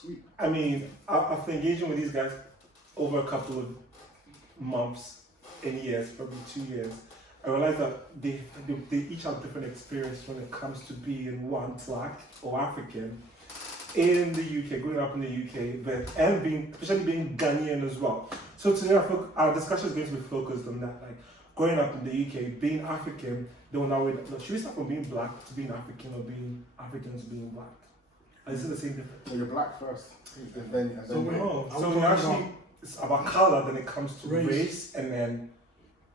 Sweet. I mean, after engaging with these guys over a couple of months and years, probably 2 years, I realized that they each have different experience when it comes to being one black or African in the UK, growing up in the UK, and especially being Ghanaian as well. So today our discussion is going to be focused on that, like growing up in the UK, being African. They will now should we start from being black to being African or being African to being black? Is it the same difference? Well, you're black first, and then So actually, it's about color, then it comes to race and then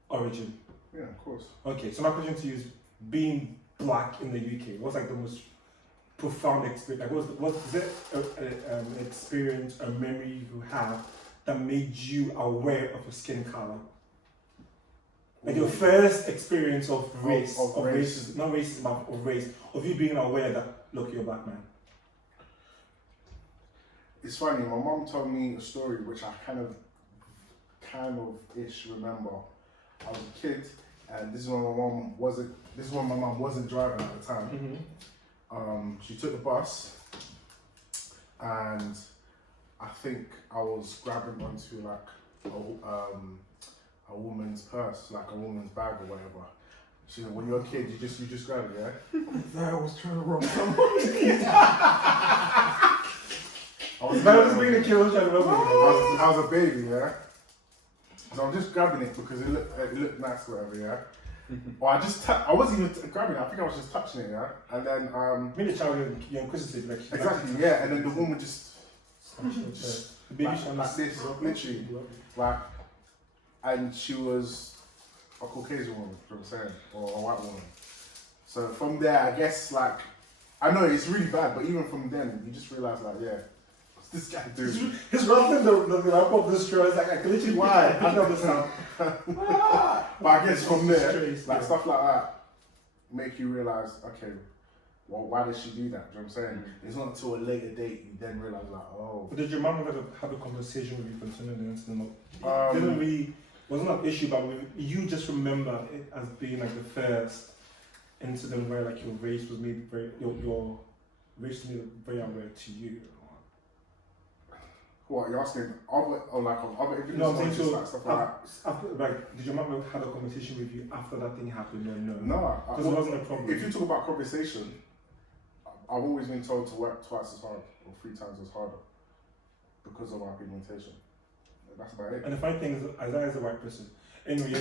origin. Yeah, of course. Okay, so my question to you is, being black in the UK, what's like the most profound experience? Like, what's an experience, a memory you have that made you aware of your skin color? Like your first experience of race, of racism, not racism, but of race, of you being aware that, look, you're a black man. It's funny, my mom told me a story which I kind of ish remember. I was a kid, and this is when my mom wasn't driving at the time. Mm-hmm. She took the bus, and I think I was grabbing onto like a woman's purse, like a woman's bag or whatever. She said, when you're a kid, you just grab it, yeah? I was trying to rob someone. I was being a kid, I was trying to remember. I was a baby, yeah? So I'm just grabbing it because it looked nice or whatever, yeah? Or I wasn't even grabbing it, I think I was just touching it, yeah? And then, Being a child, you're inquisitive, like... Exactly, yeah, and then the woman just the baby like this, literally, like, and she was a Caucasian woman, you know what I'm saying, or a white woman. So from there, I guess, like, I know it's really bad, but even from then, you just realise, like, yeah, what's this guy doing? He's rubbing the wrap of the straw. It's like, I can literally... Why? I know the sound. But I guess from there, like, stuff like that make you realise, okay, well, why did she do that? Do you know what I'm saying? It's not until a later date you then realise, like, oh. But did your mum ever have a conversation with you concerning the incident? Wasn't an issue, but you just remember it as being like the first incident where like your race was made very, your race was made very aware to you. What, you're asking other evidence? No, I'm saying so. Like stuff like After, like, did your mum ever have a conversation with you after that thing happened or no? No, because it wasn't a problem. If you talk about conversation, I've always been told to work twice as hard or 3 times as harder because of my pigmentation. That's about it. And the funny thing is, Isaiah is a white person. Anyway,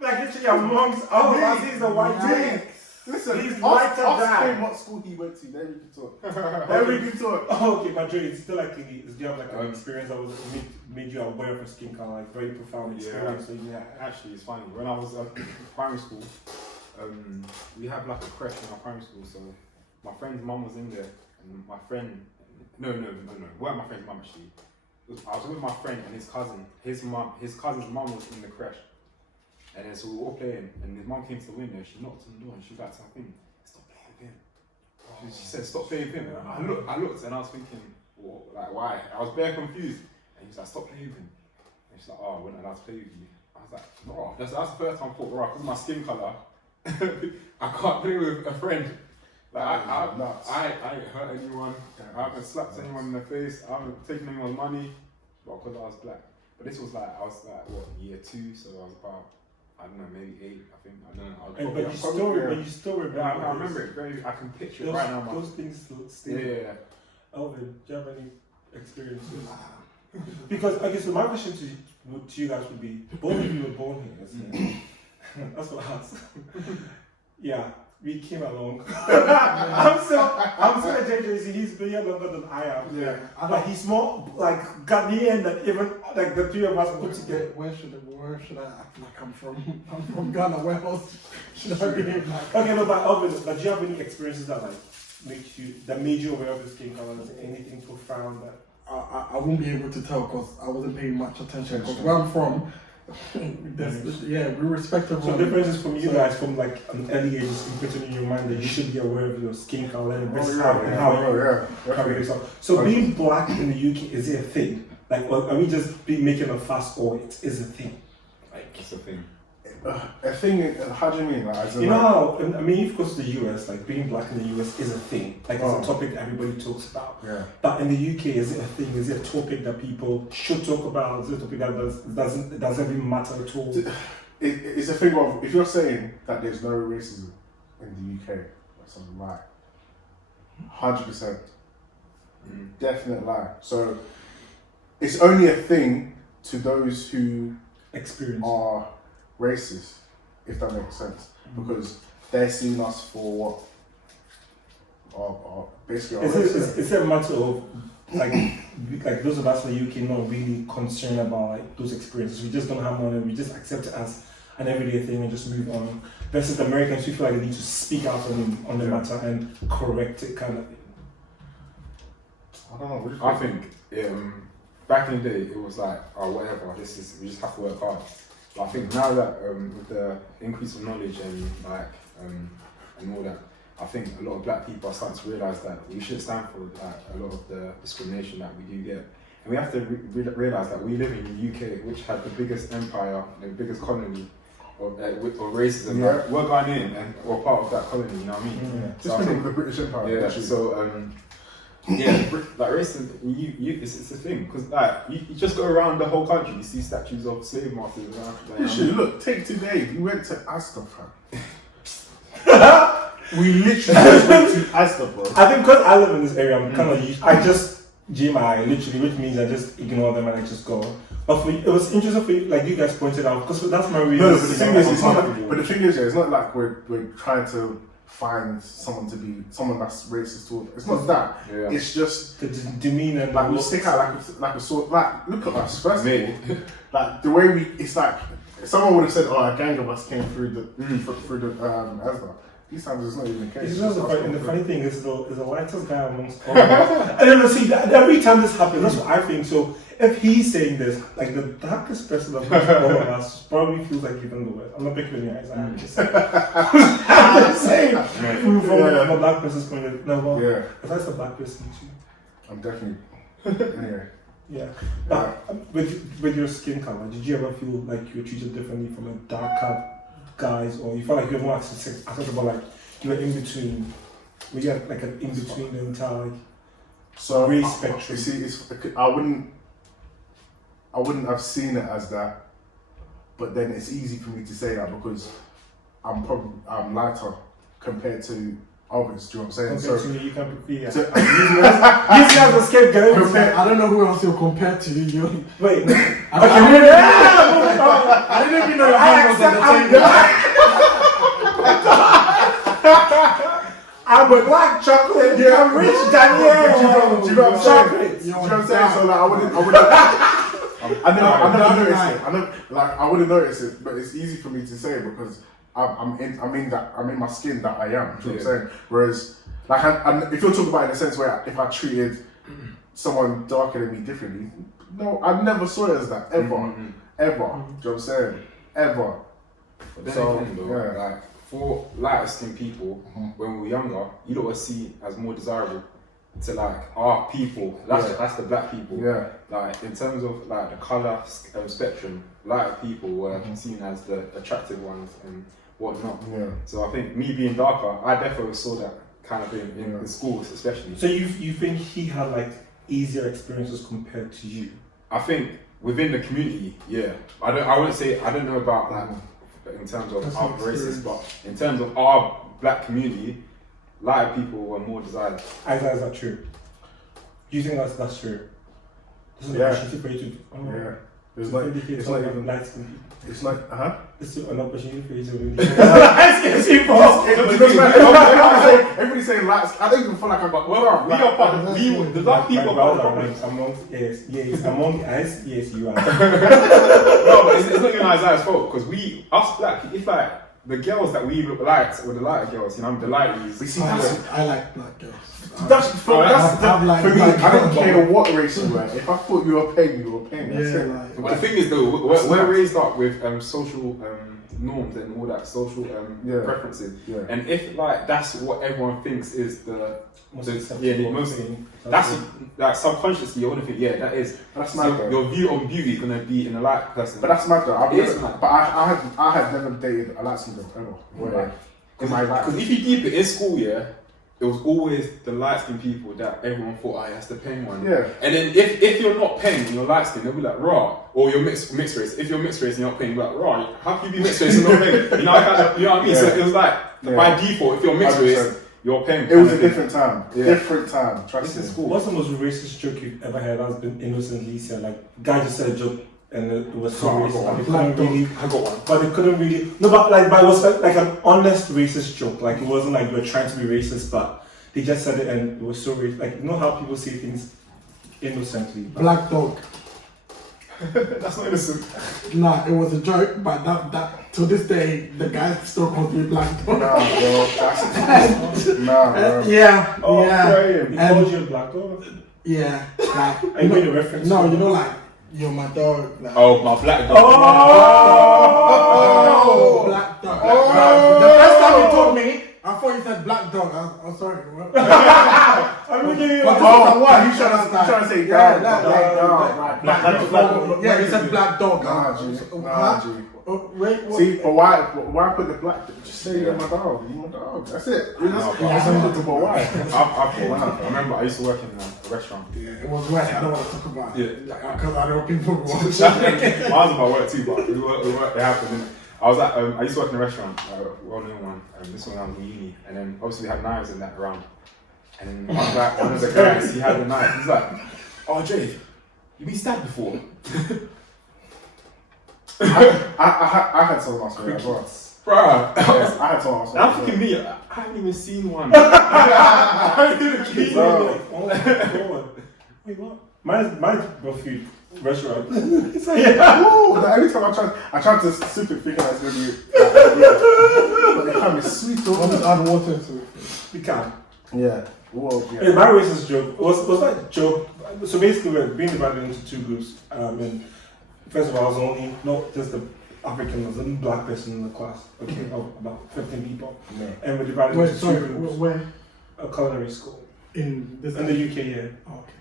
like literally amongst all of us, he's a white dude. Listen, he's whiter ask him than. what school he went to. Then we can talk. Then we can talk. Oh, okay, but Joey, it's still like, do you have like an experience that was made you aware of your skin color, like very profound experience? Yeah, so actually, it's funny. When I was in primary school, we had like a creche in our primary school. So my friend's mum was in there, and my friend, no, weren't my friend's mum actually. I was with my friend and his cousin. His cousin's mum was in the creche. And then so we were all playing, and his mum came to the window, she knocked on the door, and she was like to my thing, stop playing with him. She said, stop playing with him. And I looked, and I was thinking, well, like, why? I was very confused. And he was like, stop playing with him. And she's like, oh, we're not allowed to play with you. I was like, bro, that's the first time I thought, bro, because of my skin colour, I can't play with a friend. Like, I ain't hurt anyone, I haven't slapped anyone in the face, I haven't taken anyone's money, but because I was black. But this was like, I was like, what, year 2, so I was about, I don't know, maybe 8, I think, I don't know. But you still remember. Yeah, I remember it very, I can picture it right now. Those things still. Yeah. Elvin, do you have any experiences? Because, okay, so my question to you guys would be, both of you were born here, isn't it? That's what I asked. Yeah. We came along. I'm still a JJC. He's been here longer than I am. Yeah. But he's more like Ghanaian than even like the 3 of us put together. Where should I act like I'm from Ghana? Where else should I be? Okay, no, but obviously, but do you have any experiences that made you aware of the skin colors? Anything profound that? I won't be able to tell because I wasn't paying much attention. Because where I'm from, we respect everyone. So differences from you guys from like an early age is putting in your mind that you should be aware of your skin color and how you carry yourself. So being black in the UK, is it a thing? Like, are we just making a fuss or it is a thing? Like, it's a thing. a thing. How do you mean? Like, as in, You know like, how, I mean, if you go to the US, like being black in the US is a thing. Like Oh. it's a topic that everybody talks about. Yeah. But in the UK, is it a thing? Is it a topic that people should talk about? Is it a topic that doesn't really matter at all? It's a thing of, if you're saying that there's no racism in the UK, that's a lie. 100%. Definite lie. So it's only a thing to those who Experience. are racist, if that makes sense, because they're seeing us for what are basically our racism. Is it a matter of like those of us in the UK not really concerned about like those experiences? We just don't have none, and we just accept it as an everyday thing and just move on. Versus the Americans who feel like they need to speak out on the matter and correct it, kind of thing. I don't know. What do you I think back in the day it was like, oh whatever, we just have to work hard. But I think now that with the increase of knowledge and like and all that, I think a lot of black people are starting to realise that we should stand for like a lot of the discrimination that we do get. And we have to realise that we live in the UK, which had the biggest empire, the biggest colony of racism. Yeah. Like, we're Ghanaian and we're part of that colony, you know what I mean? Yeah. Just So I think think of the British Empire. yeah, literally. so yeah, like racism, it's a thing because like you just go around the whole country, you see statues of slave masters around. Like, Literally, look, take today. We went to Asda, fam. We literally just went to Asda, bro. I think because I live in this area, I'm kind of used. I just GMI literally, which means I just ignore them and I just go. But for you, it was interesting for you, like you guys pointed out, because that's my reason. No, but the thing is, it's not like, but the thing is, yeah, it's not like we're trying to find someone that's racist towards. It's not that. Yeah. It's just the demeanor and like the we looks. stick out like a sword. Like look at us first of Mate. all. Like the way we, it's like someone would have said, "Oh, a gang of us came through the Asda." These times it's not even the case. It's just and the funny thing is the lightest guy amongst all of us. And then see that every time this happens, that's what I think. So if he's saying this, like the darkest person of all of us probably feels like even the worst. I'm not picking in your eyes. I'm just saying. I'm just saying. From a black person's point of view. No, well, Yeah, because that's a black person too. I'm definitely. Anyway, Yeah. But with your skin color, did you ever feel like you were treated differently from a darker guys, or you felt like you were more accessible, like you were in between? Were you like an in between the entire so race spectrum? You see, I wouldn't have seen it as that, but then it's easy for me to say that because I'm lighter compared to others. Do you know what I'm saying? Compared to me, you can be So- you see as a scapegoat. I don't know who else you're compared to. You. Wait, okay, I didn't even know your hand was on the table. I'm a black chocolate. I'm rich Daniel. Do you know what I'm saying? Chocolate. Do you know what I'm saying? So like, I wouldn't. I never noticed it. I wouldn't notice it, but it's easy for me to say because I'm in my skin that I am. Do you know what I'm saying? Whereas, like, if you're talking about it in a sense where if I treated someone darker than me differently, no, I never saw it as that ever, ever. Do you know what I'm saying? Ever. But then So, again, though, yeah. like for lighter skinned people, when we were younger, you lot were seen as more desirable to like our people. That's the black people. Yeah. Like in terms of like the color spectrum, lighter people were seen as the attractive ones and whatnot. Yeah. So I think me being darker, I definitely saw that kind of thing in the schools, especially. So you think he had like easier experiences compared to you? I think within the community, yeah. I don't know about like in terms of That's our an races, experience. but in terms of our black community, lighter people were more desired. Is that true? Do you think that's true? This is an Yeah. opportunity for you to. Yeah. It's not even. light skin people. It's not. This is an opportunity for you to really. Light skin people. Everybody's saying lights. I don't even feel like I got. Well, we are part of the black people My are brothers part are of like among among us, yes you are. No, but it's not even Isaiah's fault because us black, it's like the girls that we liked were the lighter girls, you know, the lighties. We see I like black girls. That's for me. Black I don't girls. care what race you were. If I thought you were paying, you were paying. That's Yeah, it. like. But the thing is though, we're raised up with social norms and all that social Yeah. preferences. Yeah. And if like that's what everyone thinks is the acceptable most thing. that's like subconsciously you're gonna think that is That's so mad though. your view on beauty is gonna be in a light person. But that's mad though. It is mad. But I had never dated a light skin girl ever. Right. In my life. Because if you deep it in school, it was always the light skinned people that everyone thought, that's the paying one. Yeah. And then if you're not paying and you're light skinned, they'll be like, raw. Or you're mixed race. If you're mixed race and you're not paying, you'll be like, raw, how can you be mixed race and not paying? You know what I mean? Yeah. So it was like, by default, if you're mixed 100%. race, you're paying. It was a different time. Yeah. Different time. Trust This me. is cool. What's the most racist joke you've ever heard that's been innocently said? Like, guy just said a joke and it was so Oh, I got racist. one. They couldn't really, I got one. but they couldn't really. No, but it was like an honest racist joke. Like, it wasn't like you were trying to be racist, but they just said it and it was so racist. Like, you know how people say things innocently? Black dog. That's not innocent. Nah, it was a joke, but that to this day the guy still calls me black dog. Nah, bro. That's nah, bro. Yeah, Oh, yeah, He And- called you a black dog? yeah. Like, I made a reference. no, you know, like you're my dog. Like, Oh, my black dog. oh, black dog. The first time you told me, I thought you said black dog. I'm sorry. What? I'm looking at you. But Oh, what? you trying to say Yeah, dog, dog, black. Yeah, you said black dog. Nah, G. Nah, G. Wait, what? See, but why put the black? Just say you're my dog. You're my dog. That's it. No, That's but- simple, but why? I remember I used to work in a restaurant. Yeah, it was right. I don't want to talk about it. Yeah. Because I know people watch. Mine was about work too, but we worked, it happened. I was at, I used to work in a restaurant, well-known one. This one I was in uni, and then obviously we had knives in that around. And then one of the guys, he had a knife. He's like, "Oh, Jay, you been stabbed before?" I had someone else as well. Bruh, Yes, I had someone else. I'm thinking me. I haven't even seen one. I haven't even seen one. Oh my god. Wait, what? Mine's buffet restaurant. So yeah. Woo! Every time I tried to sip it, thinking it's gonna be, but the time is sweet. What is Though. add water to it? We can. Yeah. Well, Hey, my racist joke was that joke. So basically, we're being divided into two groups. And first of all, I was only not just the African, I was the only black person in the class. Okay, of about 15 people. Yeah. And we're divided Wait, into sorry. two groups. Where? A culinary school In this? in the UK. Yeah. Oh, okay.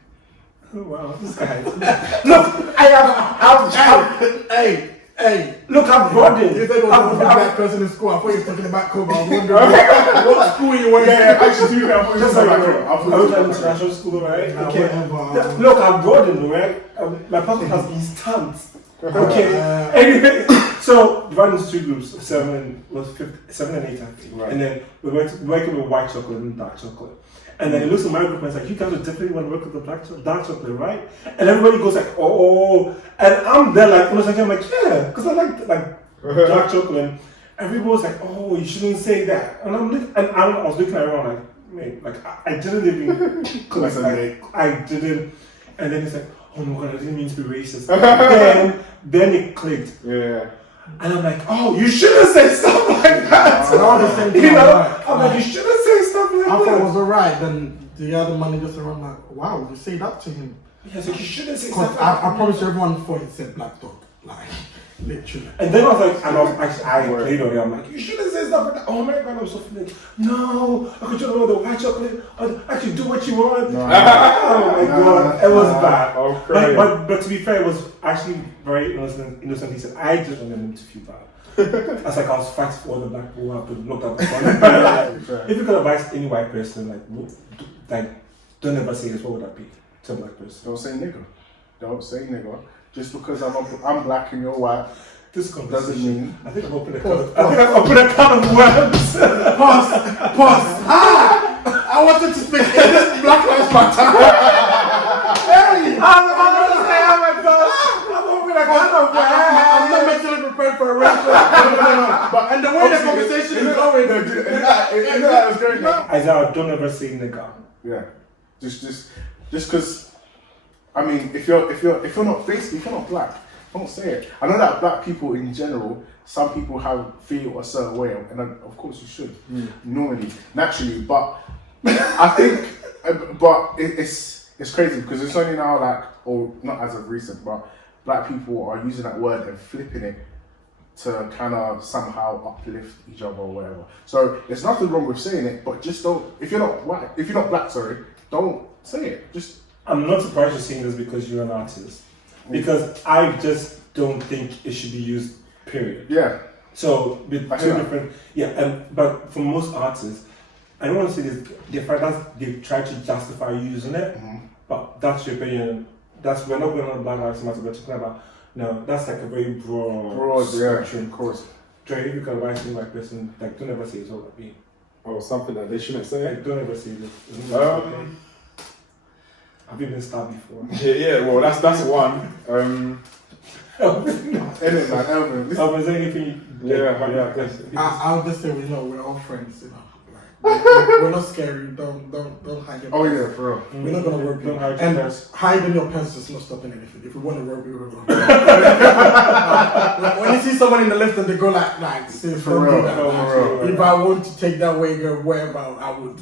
Oh wow, this guy. Look, hey. Look, I'm broadened. You said it was the only black person in school. I thought you were talking about Kobe. I was wondering what school you went to. Actually, do that. Just like I went to international school, right? Nah, Okay. whatever. Look, I'm broadened, right? My passport has been stamped. Okay. Uh, Anyway, so divided into two groups, 7 and 8, I think. Right. And then we went working with white chocolate and dark chocolate. And then he looks at my group and it's like, you guys would definitely want to work with the dark chocolate, right? And everybody goes like, oh. And I'm there like, I'm like, yeah, because I like dark chocolate. And everybody was like, oh, you shouldn't say that. And I was looking at everyone like, mate, like I didn't even, Listen, mate. I didn't. And then he's like, oh my god, I didn't mean to be racist. then it clicked. Yeah. And I'm like, oh, you shouldn't say stuff like that. And all the same thing. You know, Like, I'm like, you shouldn't say stuff like I thought it that. was alright. Then the other managers around like, wow, you say that to him. Yeah, so you shouldn't say Because stuff like that. I promise you, everyone thought he said black dog. Like, literally. And then I was like, I played on it. I'm like, you shouldn't say stuff like that. Oh my god, I'm so feeling. No, I could just know the white chocolate. I can do what you want. No. Oh my god, it was bad. Oh, crazy. But to be fair, it was actually very innocent. He said, I just wanted him to feel bad. I was like, I was fighting for all the black people who have to look at the phone. If you could advise any white person, like, don't ever say this, what would that be to a black person? Don't say nigga. Don't say nigga. Just because I'm black and you're white This doesn't conversation. mean. I think I've opened a can of worms. Pause. I wanted to speak English. Black Lives Matter. Hey! I'm not mentally prepared for a restaurant. No. But and the way the conversation is going, It's going. Isaiah, don't ever say nigga. Yeah, just because. I mean, if you're not black, don't say it. I know that black people in general, some people feel a certain way, and of course you should normally, naturally. But I think, it's crazy because it's only now or not as of recent, but black people are using that word and flipping it to kind of somehow uplift each other or whatever. So there's nothing wrong with saying it, but just don't. If you're not white, if you're not black, sorry, don't say it. Just. I'm not surprised you're saying this because you're an artist. Because I just don't think it should be used. Period. Yeah. So with two different, but for most artists, I don't want to say this. They try to justify using it, but that's your opinion. We're not going on Black Lives Matter. We're talking about that's like a very broad spectrum. Of course. Dre, if you can advise me, like person, like don't ever say it's all about me. Or something that they shouldn't say. Like, don't ever say this. Have you been stabbed before? Yeah. Well, that's one. Edit, man, Elvin. Is there anything? I'll just say we're all friends, we're not scary. Don't hide your. Oh yeah, for real. We're not gonna work you. Don't hide your And pants. hiding your pants is not stopping anything. If we want to work, we will work. When you see someone in the lift and they go like, sis, For don't real, do that. for real. If I want to take that way, go wherever I would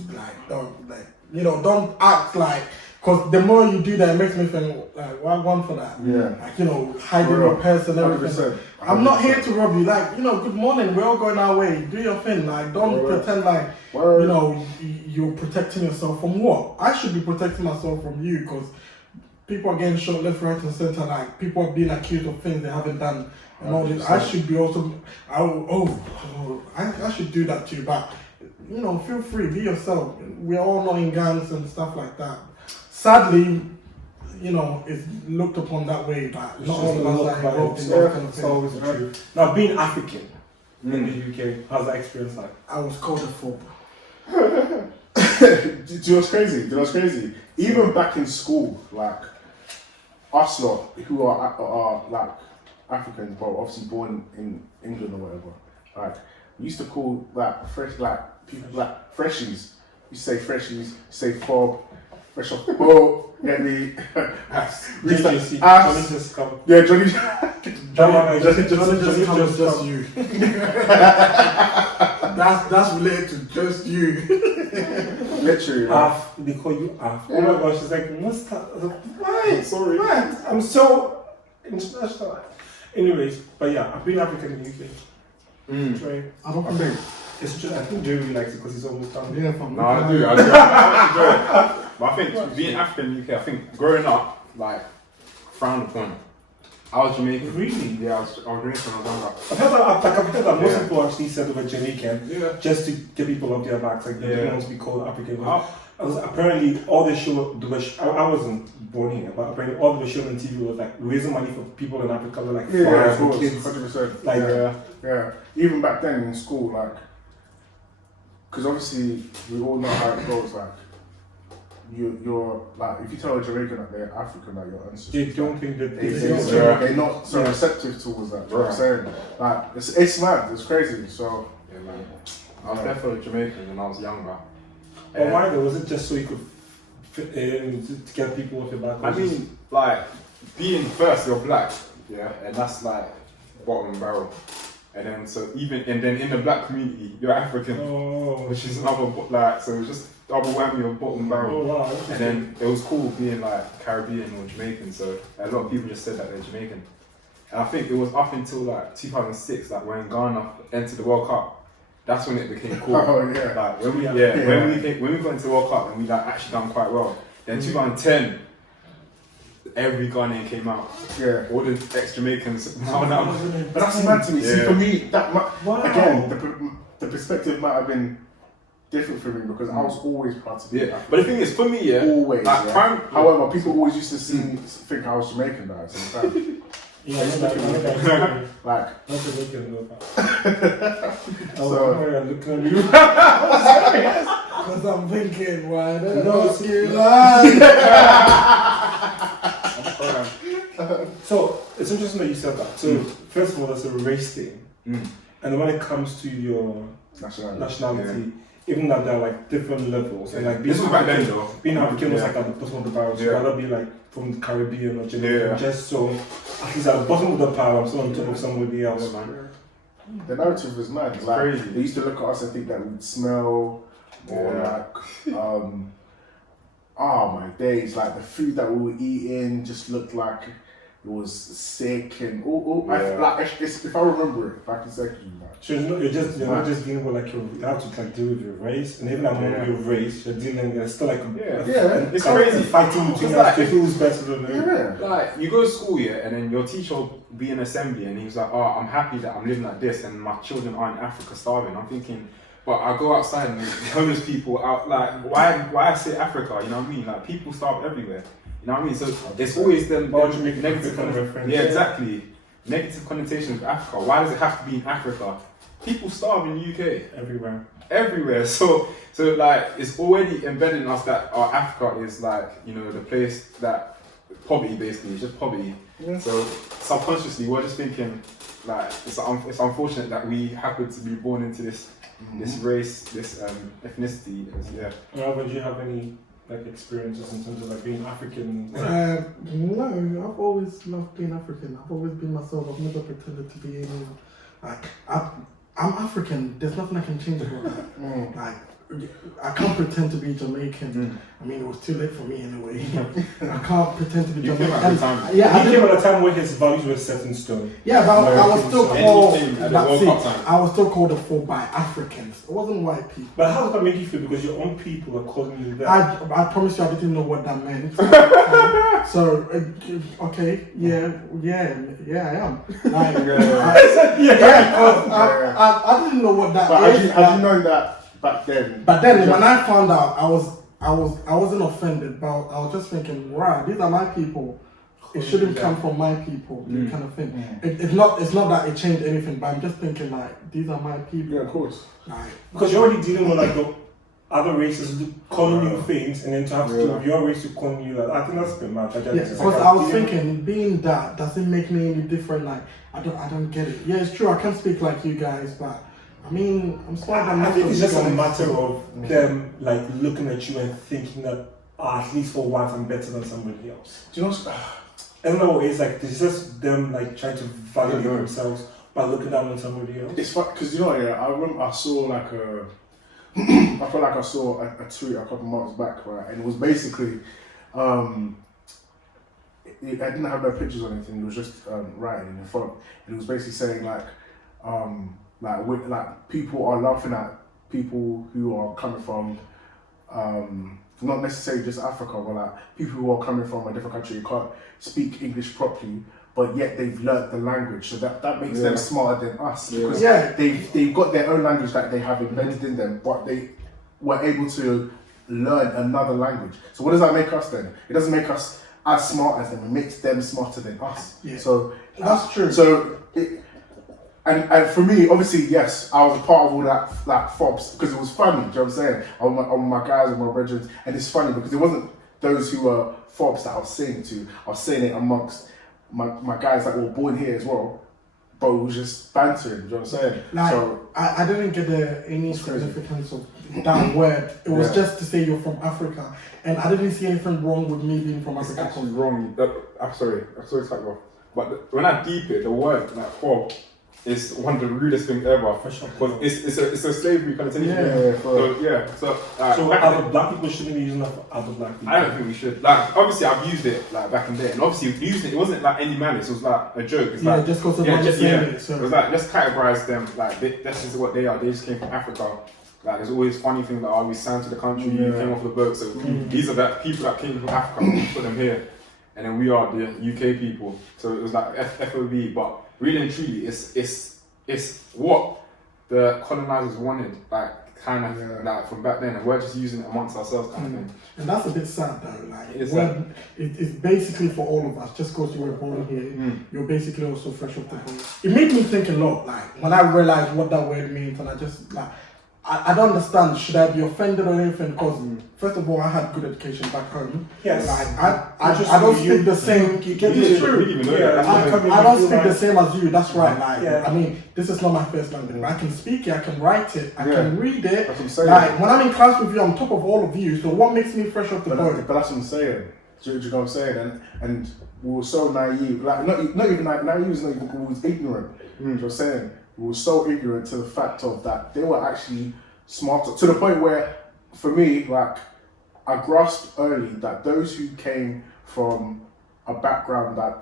don't act like. Because the more you do that, it makes me think, like, why one for that? Yeah. Like, hiding your pants and everything. 100%. I'm not here to rob you. Like, good morning, we're all going our way. Do your thing. Like, don't pretend like, you're protecting yourself from what? I should be protecting myself from you because people are getting shot left, right, and center. Like, people are being accused of things they haven't done and all this. I should be also, I should do that too. But, feel free, be yourself. We're all not in gangs and stuff like that. Sadly, it's looked upon that way, but not all of us are involved in that kind of It's always thing. true. Now, being African in the UK, how's that experience like? I was called a phobe. Do you know what's crazy? Even back in school, like us lot who are like Africans, but obviously born in England or whatever, like we used to call like people like freshies. You say freshies, say fob. Fresh off the boat, get the JJC, ass. just come. Yeah, Johnny. Johnny just comes just you. That's related to just you. Literally. Af, they call you Af. Oh my gosh, she's like, what's that? I was like, why? Sorry. What? I'm so international. Anyways, but yeah, I've been African in the UK. Right. I don't think. It's just, I think Jerry really likes it because he's almost done. Yeah, from No, I do. I enjoy it. But I think being African in the UK, I think growing up, like, frowned upon. I was Jamaican. Really? Yeah, I was Jamaican when I was younger. I've heard that most people actually said they were Jamaican just to get people off their backs. Like, they didn't want to be called African. Apparently, all the show, I wasn't born here, but apparently all the show on TV was like raising money for people in Africa, like of for course, kids. 100%. Like, yeah. Even back then in school, like, because obviously we all know how it goes. Like, you're like, if you tell a Jamaican that they're African, that you're ancestors, they don't think that they're not so receptive towards that. You know what I'm saying? Like, it's mad. It's crazy. So Yeah, man. I was definitely Jamaican when I was younger. But why though? Was it just so you could fit in to get people off your back? I mean, like, being first, you're black, and that's like bottom barrel. And then then in the black community, you're African, which is another so it's just double whammy of bottom barrel. Oh wow! And then it was cool being like Caribbean or Jamaican, so a lot of people just said that they're Jamaican. And I think it was up until like 2006, like when Ghana entered the World Cup. That's when it became cool. Oh yeah. Like when we got into the World Cup and we like actually done quite well. Then 2010, every Ghanaian came out. Yeah. All the ex-Jamaicans. But that's mad to me. See, for me, again, the perspective might have been different for me because I was always part of it. But the thing is, for me, always. like, however, people always used to think I was Jamaican at the same time. Yeah, like, not to look at you. So I'm looking at you. Because I'm thinking, why the No, fuck you lie? So it's interesting that you said that. So first of all, that's a race thing, and then when it comes to your nationality, even that there are like different levels, and like being African was like at the bottom of the barrel. So rather be like from the Caribbean or Jamaica, just so at least at the bottom of the pile, I'm still on top of somebody else. the narrative was mad. It's like, crazy. They used to look at us and think that we'd smell, or like, my days, like the food that we were eating just looked like it was sick and all Yeah. if I remember it back in secondary, like, So you're not just dealing with like you have to like deal with your race, and even among your race, you're dealing. There's still like It's crazy. fighting between It's us like- to who's better than who. yeah. Like, you go to school, and then your teacher will be in assembly, and he's like, oh, I'm happy that I'm living like this, and my children are in Africa starving. I'm thinking, but I go outside and there's homeless people out, like, why I say Africa, you know what I mean? Like, people starve everywhere, you know what I mean? So it's always them Why would you make negative African reference? Yeah, exactly. Negative connotations of Africa. Why does it have to be in Africa? People starve in the UK. Everywhere. So like, it's already embedded in us that our Africa is like, you know, the place that poverty basically, it's just poverty. Yeah. So subconsciously we're just thinking like, it's unfortunate that we happen to be born into this race, this ethnicity. Robert, do you have any like experiences in terms of like being African? No, I've always loved being African. I've always been myself. I've never pretended to be anyone. Like, I'm African. There's nothing I can change about that. Like, I can't pretend to be Jamaican. I mean, it was too late for me anyway. I can't pretend to be You came Jamaican. at the time. Yeah, He came at a time when his values were set in stone. yeah, but I was still American called. Anything at the That's World Cup it. time. I was still called a fool by Africans. It wasn't white people. But how does that make you feel? Because your own people are calling you that. I promise you, I didn't know what that meant. So, okay, yeah, I am. Like, I didn't know what that But is. had you known that back then? But then when I found out, I wasn't offended, but I was just thinking, right, these are my people. It shouldn't come from my people, kind of thing. It's not that it changed anything, but I'm just thinking like, these are my people. Yeah, of course. Like, Because you're already dealing with like the other races calling you things, and then to have to deal with your race to calling you that. I think that's a bit mad. yeah, because I was thinking, being that doesn't make me any different. Like, I don't get it. Yeah, it's true. I can't speak like you guys, but I mean, I'm sorry. I think it's just a matter of them like looking at you and thinking that at least for once I'm better than somebody else. Do you know? I don't know. It's like it's just them like trying to validate themselves by looking down on somebody else. It's fun because you know, I remember I saw like I felt like I saw a tweet a couple months back, right, and it was basically, I didn't have no pictures or anything. It was just writing in the front. And it was basically saying like people are laughing at people who are coming from, not necessarily just Africa, but like people who are coming from a different country who can't speak English properly, but yet they've learnt the language, so that makes them smarter than us. Because they've got their own language that they have embedded in them, but they were able to learn another language. So what does that make us then? It doesn't make us as smart as them, it makes them smarter than us. Yeah. So that's true. So and for me, obviously, yes, I was a part of all that like fobs because it was funny. Do you know what I'm saying? On my guys and my brethren, and it's funny because it wasn't those who were fobs that I was saying to. I was saying it amongst my guys that were born here as well, but it was just bantering. Do you know what I'm saying? Like, so I didn't get any significance of that word. It was just to say you're from Africa, and I didn't see anything wrong with me being from It's Africa. actually wrong. I'm sorry to cut you off. But when I deep it, the word like fob is one of the rudest things ever. Because it's a slavery connotation. So other black people shouldn't be using that for other black people. I don't think we should. Like, obviously, I've used it like back in the day, and obviously, using it wasn't like any malice. It was like a joke. It's like, just because of what you're saying. So. It was like just categorize them. Like that's just what they are. They just came from Africa. Like there's always funny things like, we signed to the country, you came off the boat. So these are the people that came from Africa. We put them here, and then we are the UK people. So it was like FOB, but really and truly, it's what the colonizers wanted. Like kind of like from back then, and we're just using it amongst ourselves kind of thing. And that's a bit sad though. Like it's basically for all of us. Just because you were born here, you're basically also fresh off the boat. It made me think a lot. Like when I realized what that word means, and I just like I don't understand. Should I be offended or anything? Because first of all, I had good education back home. Yes. Like, I don't speak the same. It's true. I don't speak the same as you. That's right. Like I mean, this is not my first language. I can speak it. I can write it. I can read it. That's what I'm saying. Like when I'm in class with you, I'm top of all of you. So what makes me fresh off the boat? But that's what I'm saying. Do you know what I'm saying? And we were so naive. Like not even like naive. Is not even. We was ignorant. Do you know what I'm saying? We were so ignorant to the fact of that they were actually smarter to the point where, for me, like I grasped early that those who came from a background that,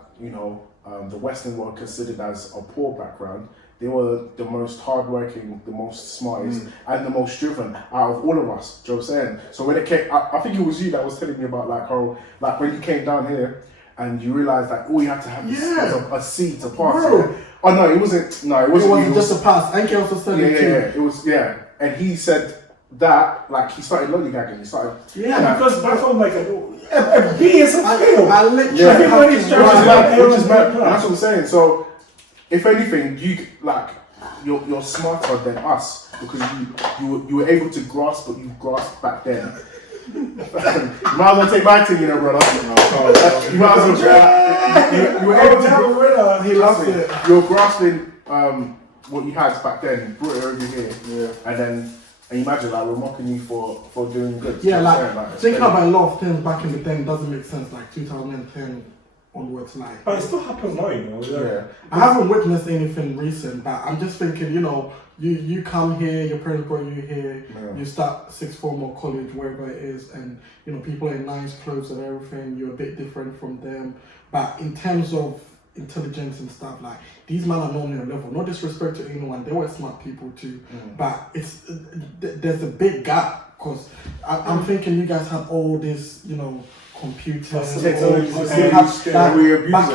the Western world considered as a poor background. They were the most hardworking, the most smartest, and the most driven out of all of us. Do you know what I'm saying? So when it came, I think it was you that was telling me about like how, like when you came down here and you realised that all you had to have was a seat to pass. Yeah? Oh no, it wasn't. No, it wasn't. It wasn't just a pass. Anke also said it too. Yeah, it was. Yeah, and he said that like he started lollygagging. He started. Yeah, because back home like a B is a fail. I literally. Everybody's which is mad. That's what I'm saying. So. If anything, you're smarter than us because you were able to grasp what you grasped back then. You might as well take my thing, brother. You might as well. You were able to. He loves it. You're grasping what you had back then. You brought it over here, and imagine like we're mocking you for doing good. Yeah, like thinking about a lot of things back in the day doesn't make sense. Like 2010. Onwards, like. But it still happens now, Yeah. I haven't witnessed anything recent, but I'm just thinking, you come here, your parents brought you here, you start sixth form or college, wherever it is, and people are in nice clothes and everything. You're a bit different from them, but in terms of intelligence and stuff, like these men are not on your level. No disrespect to anyone, they were smart people too, but there's a big gap because I'm thinking you guys have all this, computers, back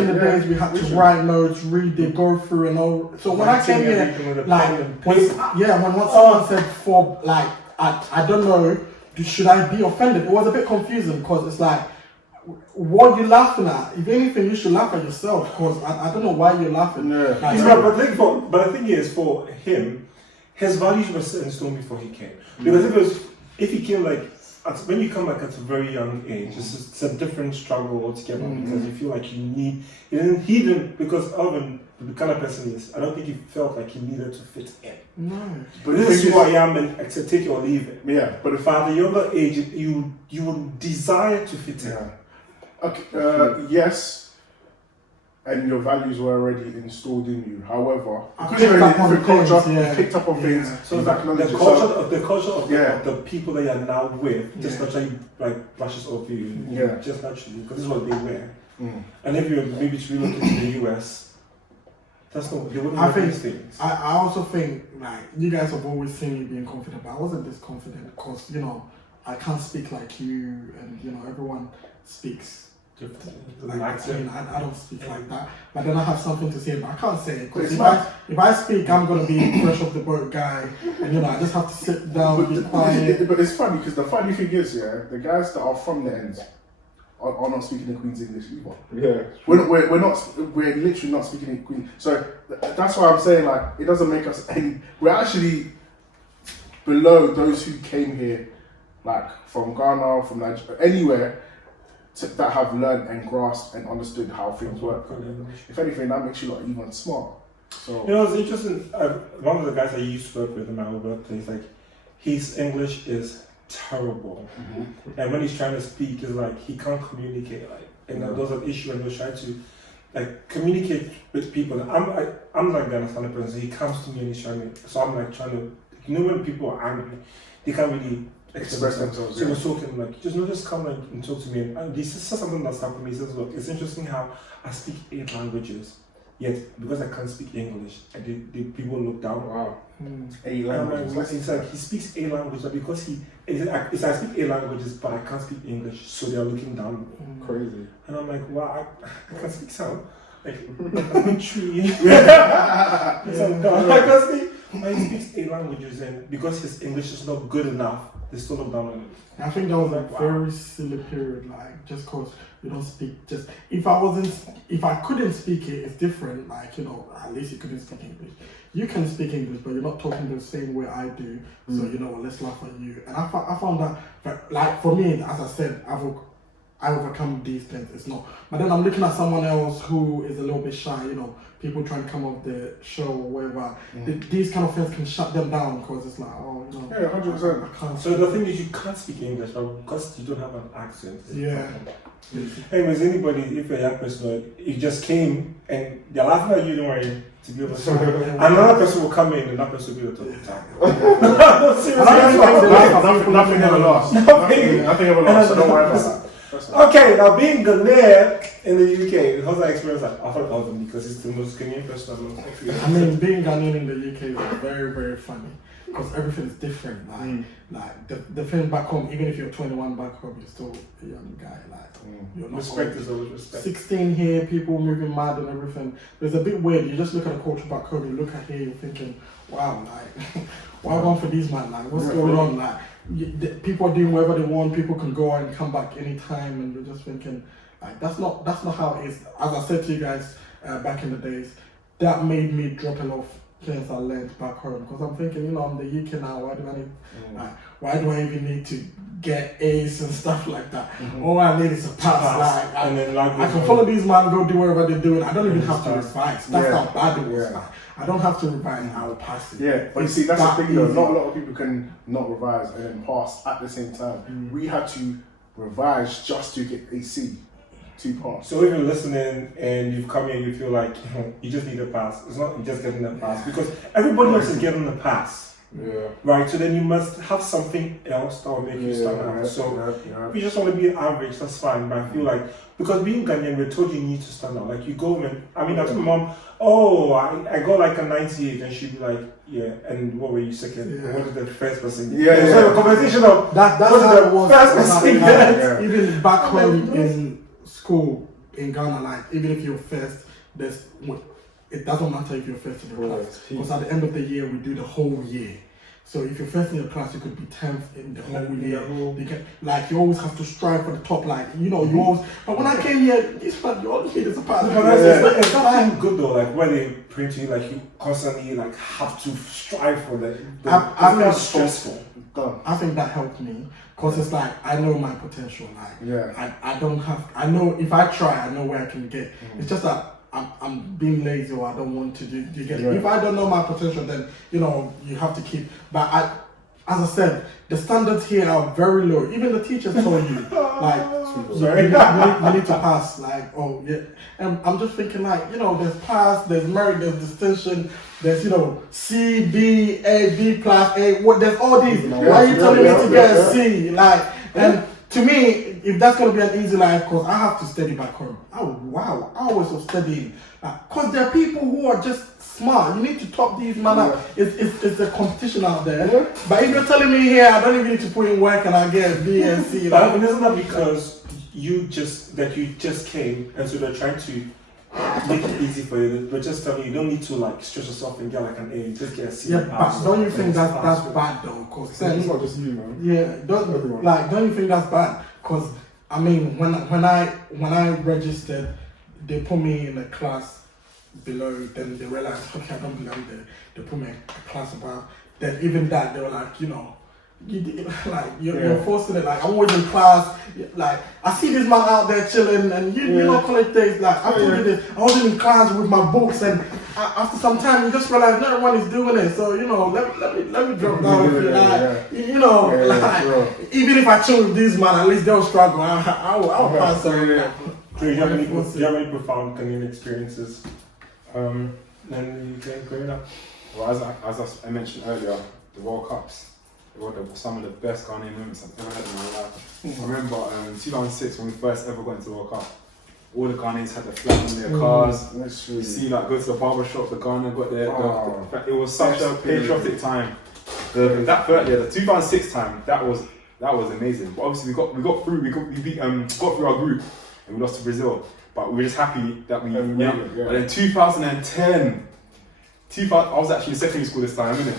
in the days we had to write notes, read it, go through and all. So when I came here, when someone said for like I don't know, should I be offended? It was a bit confusing because it's like, what are you laughing at? If anything, you should laugh at yourself because I don't know why you're laughing. But the thing is, for him, his values were set in stone before he came. Because if he came like. When you come back at a very young age, it's a different struggle altogether because you feel like you need. He didn't because Alvin, the kind of person he is, I don't think he felt like he needed to fit in. No. But this is who I am, and I said take it or leave it. Yeah. But at the younger age, you would desire to fit in. Yeah. Okay. Yes. And your values were already installed in you. However, because you're in a different culture, you picked up on things. So the culture of the people that you're now with just naturally like brushes off you. Just naturally because this is what they wear. And if you're maybe to relocate to the US, that's not. They wouldn't wear these things. I also think like you guys have always seen me being confident, but I wasn't this confident because I can't speak like you, and everyone speaks. Like, I don't speak like that, but then I have something to say, but I can't say it because if I speak, I'm gonna be fresh off the boat guy, and I just have to sit down, be quiet. But it's funny because the funny thing is, the guys that are from the ends are not speaking the Queen's English either. Yeah, we're literally not speaking in Queen. So that's why I'm saying like it doesn't make us any. We're actually below those who came here, like from Ghana, from Nigeria, anywhere. That have learned and grasped and understood how things work. If anything, that makes you like even smart. So it's interesting. One of the guys I used to work with in my old workplace, like his English is terrible, and when he's trying to speak, it's like he can't communicate. Like, and there's an issue when he's trying to like communicate with people. I'm like the understanding person. So he comes to me and he's trying to. So I'm like trying to. When people are angry, they can't really express themselves. So he was talking like, just come and talk to me. And this is something that's happened to me. He says, look, it's interesting how I speak 8 languages, yet because I can't speak English, the people look down. Wow. 8 languages. It's like he speaks 8 languages, but because I speak 8 languages, but I can't speak English, so they are looking down. Crazy. And I'm like, wow, I can speak some. Like, I'm a tree. I can speak. But he speaks 8 languages, and because his English is not good enough, they still look down on him. I think that was a very silly period, like just cause you don't speak. Just if I couldn't speak it, it's different. Like at least you couldn't speak English. You can speak English, but you're not talking the same way I do. So let's laugh at you. And I found that like for me, as I said, I overcome these things. It's not. But then I'm looking at someone else who is a little bit shy. People trying to come off the show or whatever. These kind of things can shut them down because it's like, yeah, 100%. I can't. So the thing is, you can't speak English, but because you don't have an accent. Yeah. Anyways, anybody, if you're a young person, you just came and they're laughing at you, don't worry. To be able to, another person will come in and that person will be able to talk. No, seriously. Nothing ever lasts. Nothing ever lasts. So don't worry about that. Trust me. Okay, now being Ghanaian in the UK, how's that experience like? I thought that was because it's the most Ghanaian person I've known. I mean, being Ghanaian in the UK is very, very funny because everything is different. Like the thing back home, even if you're 21 back home, you're still a young guy. Like you're not Respect old. is always respect. 16 here, people moving mad and everything. It's a bit weird. You just look at the culture back home, you look at here, you're thinking, wow, like, why one for these man? Like, what's going on? Like, people are doing whatever they want. People can go and come back anytime, and you're just thinking, like, that's not how it is. As I said to you guys back in the days, that made me drop a lot of things I learned back home because I'm thinking, I'm the UK now. Why do I even need to get A's and stuff like that? All I need is a pass. I can follow these man, go do whatever they're doing. I don't even have to revise. That's how bad it was. Like, I don't have to revise. I will pass it. Yeah, but you see, that's the thing though. Not a lot of people can not revise and then pass at the same time. We had to revise just to get a C to pass. So if you're listening and you've come here and you feel like you just need a pass, it's not just getting a pass because everybody else is getting a pass. Yeah. Right, so then you must have something else that will make you stand out. So if you just want to be average, that's fine. But I feel like because being Ghanaian, we're told you need to stand out. Like you go and I told my mom, I got like a 98, and she'd be like, yeah. And what were you second? Yeah. What did the first person get? Yeah. So the conversation of That's what how did it the was. first person get? Yeah. Even back home in school in Ghana, like even if you're first, it doesn't matter if you're first in your class because at the end of the year we do the whole year. So if you're first in your class, you could be 10th in the whole year. You always have to strive for the top. You always. But when I came here, this man, you always need a pass. It's not good though. Like when they print you, like you constantly have to strive for that. I feel stressful. I think that helped me because it's like I know my potential. I don't have. I know if I try, I know where I can get. It's just that I'm being lazy or I don't want to do get it. If I don't know my potential, then you have to keep. But as I said, the standards here are very low. Even the teachers tell you you need to pass. And I'm just thinking there's pass, there's merit, there's distinction, there's C, B, A, B plus A. There's all these. Why are you telling me to get a C? And to me, if that's going to be an easy life, because I have to study back home. Hours of studying. Because there are people who are just smart. You need to top these man. It's a competition out there. But if you're telling me here, I don't even need to put in work and I get a B and C. But isn't that because you just came and so they're trying to make it easy for you? They're just telling you don't need to stress yourself and get an A. Just get a C. Yeah, but don't you think that's bad though? Because It's not just you, man. Yeah, don't you think that's bad? Because when I registered, they put me in a class below. Then they realized, okay, I don't belong there. They put me in a class above. Then even that, they were like, you're forcing it. I'm always in class. I see this man out there chilling, and you know college days. I told you this. I wasn't in class with my books, and after some time, you just realize not everyone is doing it. So let me drop down with you. Even if I chill with these man, at least they'll struggle. I'll pass on. Do you have any profound Ghanaian experiences? Then you growing up. Well, as I mentioned earlier, the World Cups. They were some of the best Ghanaian moments I've ever had in my life. I remember 2006 when we first ever got into the World Cup. All the Ghanaians had the flag on their cars. You see, go to the barber shop, the Ghana got there. It was such a patriotic time. The 2006 time, that was amazing. But obviously we got through. We got through our group and we lost to Brazil. But we were just happy that we made it. But in 2010, I was actually in secondary school this time, innit?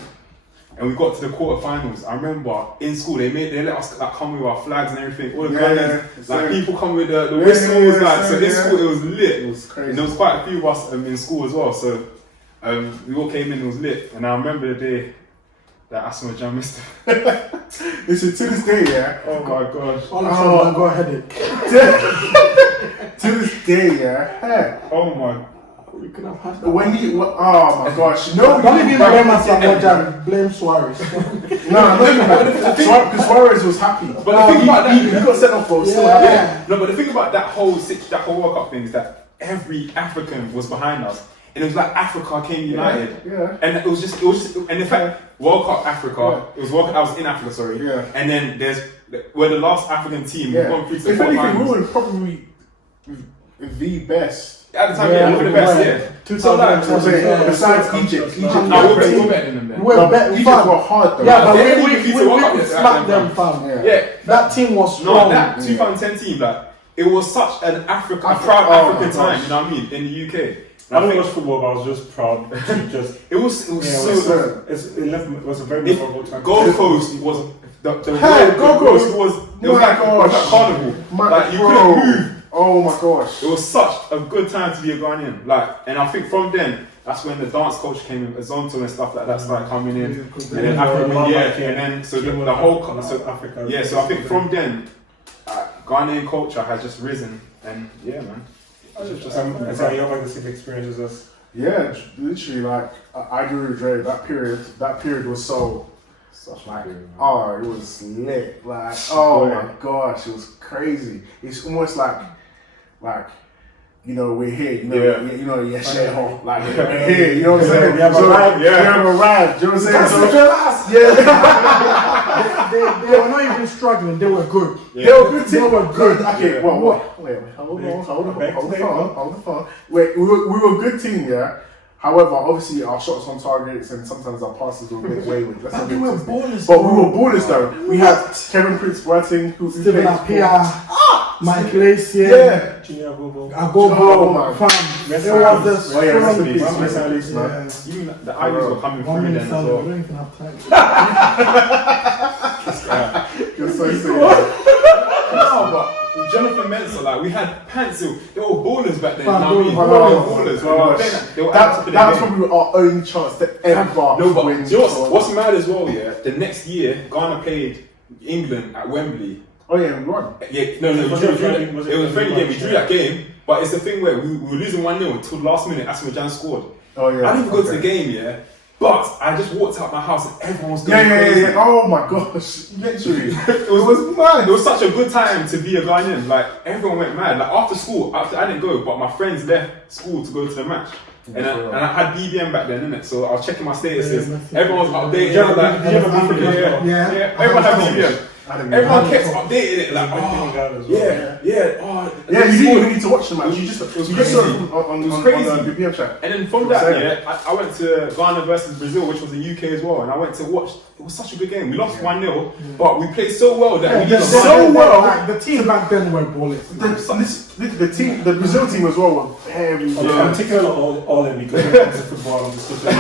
And we got to the quarterfinals. I remember in school they let us come with our flags and everything. All the Ghanaians, people come with the whistles. So in school it was lit. It was crazy. And there was quite a few of us in school as well. So we all came in. It was lit. And I remember the day that Asma Jam missed it. Listen, to this day, yeah. Oh my gosh. I got a headache. To this day, yeah. Oh my. We could have had that. Oh my gosh. Don't even blame Asma Jam. Blame Suarez. Because Suarez was happy. But the thing about that, he got sent off for still happy. No, but the thing about that whole World Cup thing is that every African was behind us. and it was like Africa came united. Yeah. And it was just, and in fact, World Cup Africa, it was World Cup, I was in Africa, sorry. Yeah. And then we're the last African team. Yeah. We've gone through to the If anything, we quarterfinals. were probably the best. At the time, we were the best, yeah. So like, I'm saying, besides Egypt, no, we're better than them then. We're better. Egypt were hard though. Yeah, but They we didn't beat the World Cup could yet, smack that them, fam. Yeah. Yeah. That team was No, strong. that 2010 team, like, it was such an proud Oh African my time, gosh. you know what I mean, in the UK. I don't watch football, but I was just proud to just. It was so. It was a very memorable time. Gold Coast was the Hey, word- Gold Coast. was it was My like, it was like gosh. carnival. Like you Bro. couldn't move. Oh my gosh. It was such a good time to be a Ghanaian. Like, and I think from then, that's when the dance culture came in, Azonto and stuff like that started coming in. And then African, and then so the whole Africa. yeah. So I think from then, Ghanaian culture has just risen, and yeah, man. That's how you have like the same experience as us. Yeah, literally, like I agree with Dre. That period was so like, oh, it was lit. Like, oh my gosh, it was crazy. It's almost like, you know, we're here. You know, yeah, shit, like we're here. You know what I'm saying? We have arrived. We have arrived. You know what I'm saying? They were not even struggling. They were good. They were good. They were good. Okay, Yeah. what? Wait, hold the phone. Wait, we were a good team, yeah. However, obviously our shots on targets and sometimes our passes were a bit wayward. Let's not We get were twisted. ballers. But we were ballers though. We had Kevin Prince Boateng, who Steven played Appiah, Mike Lacey, Yeah. Junior Bobo. Agogo, Oh, man. fam. Rest It in was peace. the Oh yeah, rest in strong. peace, Yeah. rest in peace, man. Yeah. Even the Irish were coming 1 through minute then as silent. We well. don't even have time. You're so sick. No, but Jonathan Mensah, like we had Pencil, they were ballers back then. Fam, You know what I mean? they were Ballers. Gosh. They were That was probably our only chance to ever No, but win. you know what's mad as well, yeah? The next year, Ghana played England at Wembley. Oh yeah, we won. Yeah, no, we Was drew, it a friendly- was it it was a friendly game. We match? drew that game, but it's the thing where we were losing 1-0 until the last minute. Asamoah scored. Oh yeah. I didn't go to the okay. game, yeah, but I just walked out my house and everyone was going Yeah. crazy. Oh my gosh, literally. It was mad. It was such a good time to be a Ghanaian. Like everyone went mad. Like after school, I didn't go, but my friends left school to go to the match. And I had BBM back then, innit? So I was checking my statuses. Yeah, Everyone was updating. Yeah, Like, did you have a BBM? yeah. Everyone had BBM. Everyone kept updating it. Like, Big thing in oh, Ghana as well. yeah. Yeah, you didn't even need to watch the match. You just It was you just crazy. saw it on It was crazy. the BBM chat. And then from It was that, sad. yeah, I went to Ghana versus Brazil, which was in UK as well, and I went to watch. It was such a good game. We lost 1-0, but we played so well that we didn't. so well. Like, the team back then were ballers. The team, the Brazil team as well, were very good. I'm taking it all in because when it comes to football, I'm just looking at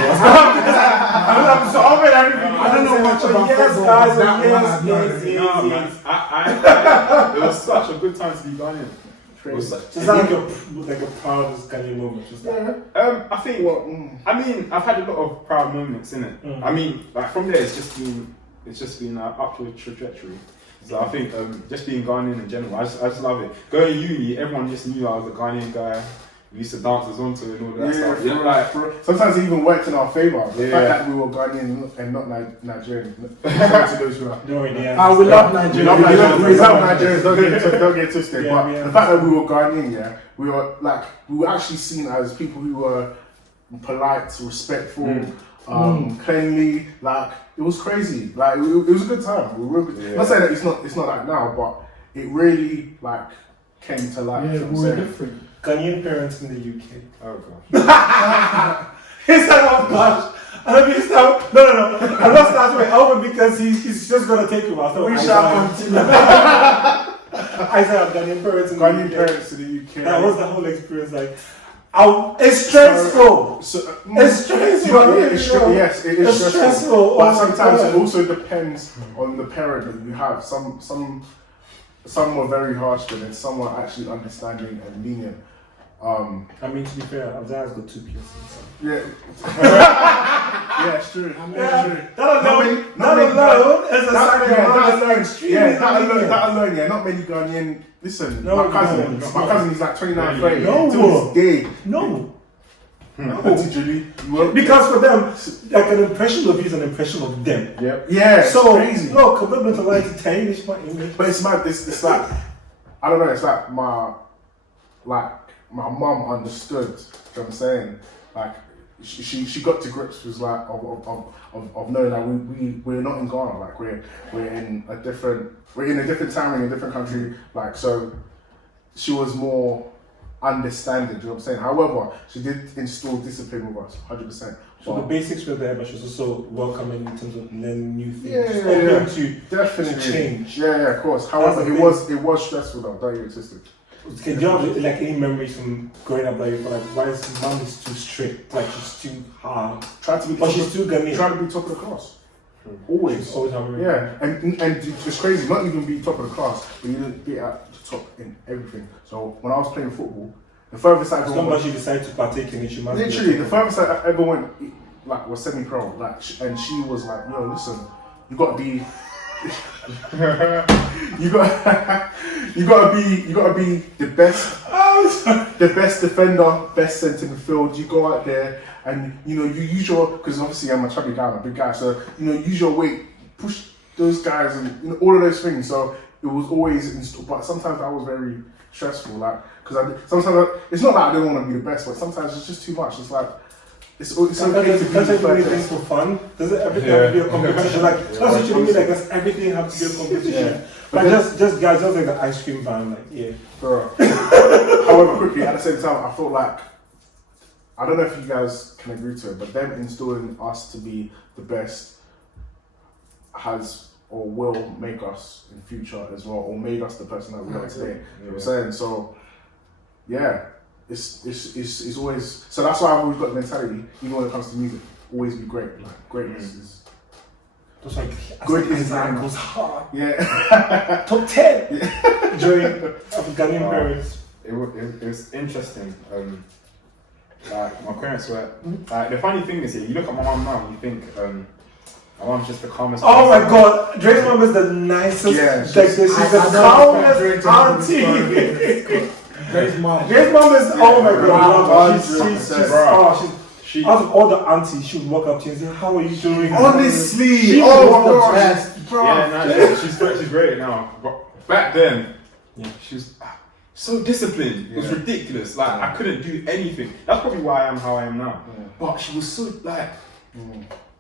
I don't know much about football. guys, but that yes, one I had no yes, idea. yes. No, man. It was such a good time to be Ghanaian. It was such, Is that like a proudest Ghanaian moment? Just like, I think. I mean, I've had a lot of proud moments in it. Mm. I mean, like from there, it's just been an upward trajectory. So I think just being Ghanaian in general, I just love it. Going to uni, everyone just knew I was a Ghanaian guy. We used to dance Azonto and all that stuff. You know, like, sometimes it even worked in our favour. The Yeah. fact that we were Ghanaian and not Nigerian. Sorry to those who are. no idea. We love We Nigeria. love Nigerians. We love Nigerians. Don't get twisted. Yeah, But yeah. the fact that we were Ghanaian, yeah, we were actually seen as people who were polite, respectful, cleanly. Like it was crazy. Like it was a good time. We were. Not saying that it's not like now, but it really like came to life. Yeah, you know we what were I'm saying? different. Ghanaian parents in the UK. oh gosh. He said, oh gosh. I mean, no. I'm not starting with Elvin because he's just going to take you out. So We shall continue. I said, I'm Ghanaian parents in the Ghanaian UK. parents to the UK. That was the whole experience. Like, it's stressful. It's stressful. Yes, it is It's stressful. stressful. But Oh my sometimes God. it also depends on the parent that you have. Some were very harsh, but then some were actually understanding and lenient. I mean, to be fair, Abzai's got 2 piercings. So. Yeah, yeah, it's true. It's true. That Not alone is a That sign of alone, extremely that alone, yeah. Not many Ghanaian. Listen, No, my cousin, no. my cousin is like 29, 30. No. To this day. No. Auntie Julie, you won't- Because for them, like an impression of you is an impression of them. yeah, it's So, crazy. no, commitment to like to English, my English. But it's mad. It's like I don't know. It's like my my mum understood. You know what I'm saying? Like she got to grips with like of knowing that we're not in Ghana. Like we're in a different time, in a different country. Like so, she was more understanding. You know what I'm saying? However, she did instill discipline with us, 100%. So the basics were there, but she was also welcoming in terms of learning new things. Yeah. To Definitely change. Yeah, of course. However, it was stressful though. Don't get it twisted. Okay, do you have like any memories from growing up that you feel like, why is mom is too strict? Like she's too hard. But she's too Ghanaian. Trying to be top of the class. Always. She's always having and it's crazy. Not even be top of the class, but you didn't be at the top in everything. So when I was playing football, the furthest I as ever long went, as you decide to partake in it, she must. literally the furthest I ever went, like was semi-pro. Like, and she was like, "Yo, listen, you got to be." you gotta be the best defender, best centre midfield. You go out there and you use your, because obviously I'm a chubby guy, I'm a big guy, so use your weight, push those guys, and all of those things. So it was always but sometimes I was very stressful, like because sometimes it's not that I don't want to be the best, but sometimes it's just too much. It's like it's okay to be Does the it really best. things for fun? Does it everything have to be a competition? Like that's what you mean. Like does everything have to be a competition? Yeah. Like just guys, just like the ice cream van. Like yeah. Bro. However, quickly at the same time, I felt like I don't know if you guys can agree to it, but them instilling us to be the best has or will make us in future as well, or made us the person that we are today. You know what I'm saying? So yeah. It's always, so that's why I've always got the mentality, even when it comes to music, always be great. Like greatness is just like good as is the like goes hard. Yeah. Top 10 during Ghanaian parents. It was interesting. Like my parents were like the funny thing is here, you look at my mum now, you think my mom's just the calmest. Oh my god, Dre's mom is the nicest. Yeah, she's the calmest auntie. Dre's mom. Dre's mom is oh my god, she's She out of all the aunties, she would walk up to you and say, "How are you doing?" Honestly, she oh was the my best, bro. yeah, she's great now. But back then, she was so disciplined. It was ridiculous. Like I couldn't do anything. That's probably why I am how I am now. Yeah. But she was so like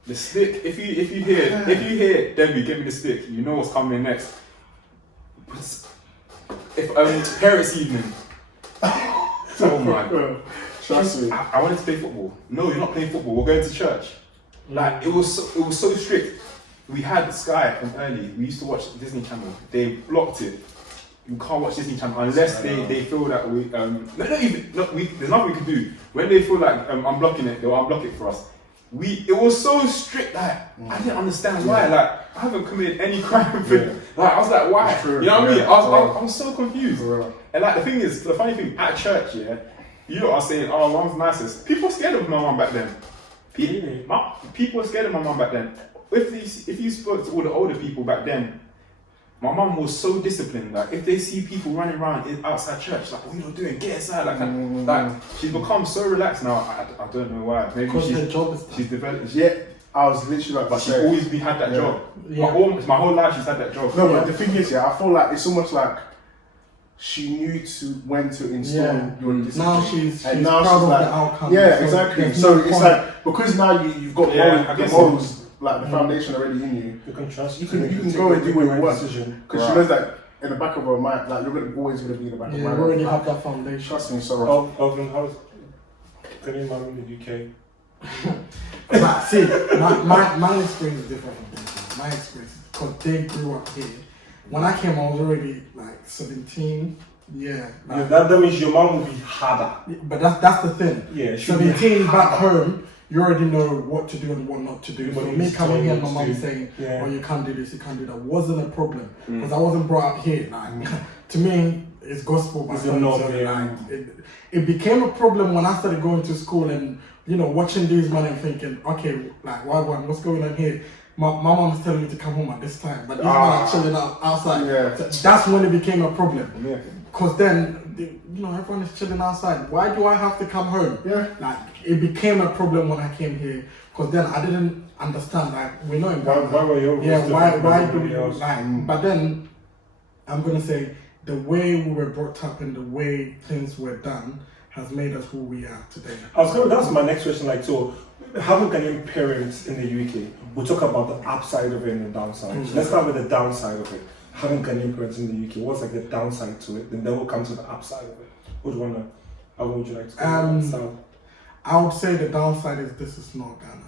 the stick. If you hear Debbie, give me the stick. You know what's coming next. If parents' evening. Oh my god. Trust me. I wanted to play football. No, you're not playing football. We're going to church. Like it was so strict. We had Sky from early. We used to watch Disney Channel. They blocked it. You can't watch Disney Channel unless they feel that we there's nothing we can do. When they feel like I'm blocking it, they'll unblock it for us. It was so strict. Like I didn't understand why. Like I haven't committed any crime. Like I was like, why? True. You know what I mean? Yeah. I was so confused. Yeah. And like the funny thing at church, you lot are saying, "Oh, mom's nicest." People were scared of my mom back then. People were scared of my mom back then. If you spoke to all the older people back then, my mom was so disciplined. Like if they see people running around outside church, like what are you doing? Get inside. Like she's become so relaxed now. I don't know why. Maybe Because the job is she's developed. Yeah, I was literally like, But she's always had that job. Yeah. My whole life she's had that job. No, but the thing is, I feel like it's almost like she knew when to install your discipline. Now she's and proud of like, the outcome. Yeah, so exactly. there's So no it's point. like because now you've got the morals, like the foundation already in you. You can trust. You can take go and do what you right want decision. because she knows that in the back of her mind, like you're always gonna be in the back of Yeah, her you mind. already have that foundation. Trust me, so. Alvin, how's Ghanaian mom in the UK? But see, my experience is different from theirs. My experience, because they grew up here. When I came, I was already like 17. Yeah. Like, That means your mom will be harder. but that's the thing. Yeah, she'll be 17 back harder. home, you already know what to do and what not to do. So What me you coming here and my to mum do. saying, Yeah. "Oh, you can't do this, you can't do that," wasn't a problem because I wasn't brought up here. Like to me, it's gospel. By It's the home, norm, so, yeah. like, it became a problem when I started going to school and watching these men and thinking, okay, like what's going on here? My mom's telling me to come home at this time, but these men are chilling outside. Yeah. So that's when it became a problem. Yeah. Because then, everyone is chilling outside. Why do I have to come home? Yeah. Like, it became a problem when I came here. Because then I didn't understand, like, we're not in Ghana. Why were you? Yeah, why do everybody we, else? like, but then, I'm going to say, the way we were brought up and the way things were done, has made us who we are today. That's my next question. Like, so having Ghanaian parents in the UK, we'll talk about the upside of it and the downside. So let's start with the downside of it. Having Ghanaian parents in the UK, what's like the downside to it? And then we'll come to the upside of it. How would you like to start? I would say the downside is this is not Ghana.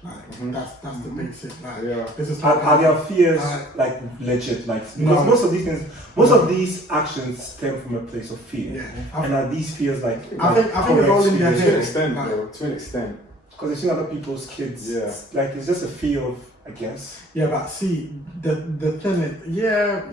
Like that's the basic. Like this is not are there fears like legit? Like because most of these things, most of these actions stem from a place of fear. Yeah. And are these fears like? I think it's all in their head. To an extent, though. To an extent. Because they've seen other people's kids. Yeah. Like it's just a fear of, I guess. Yeah, but see, the thing is,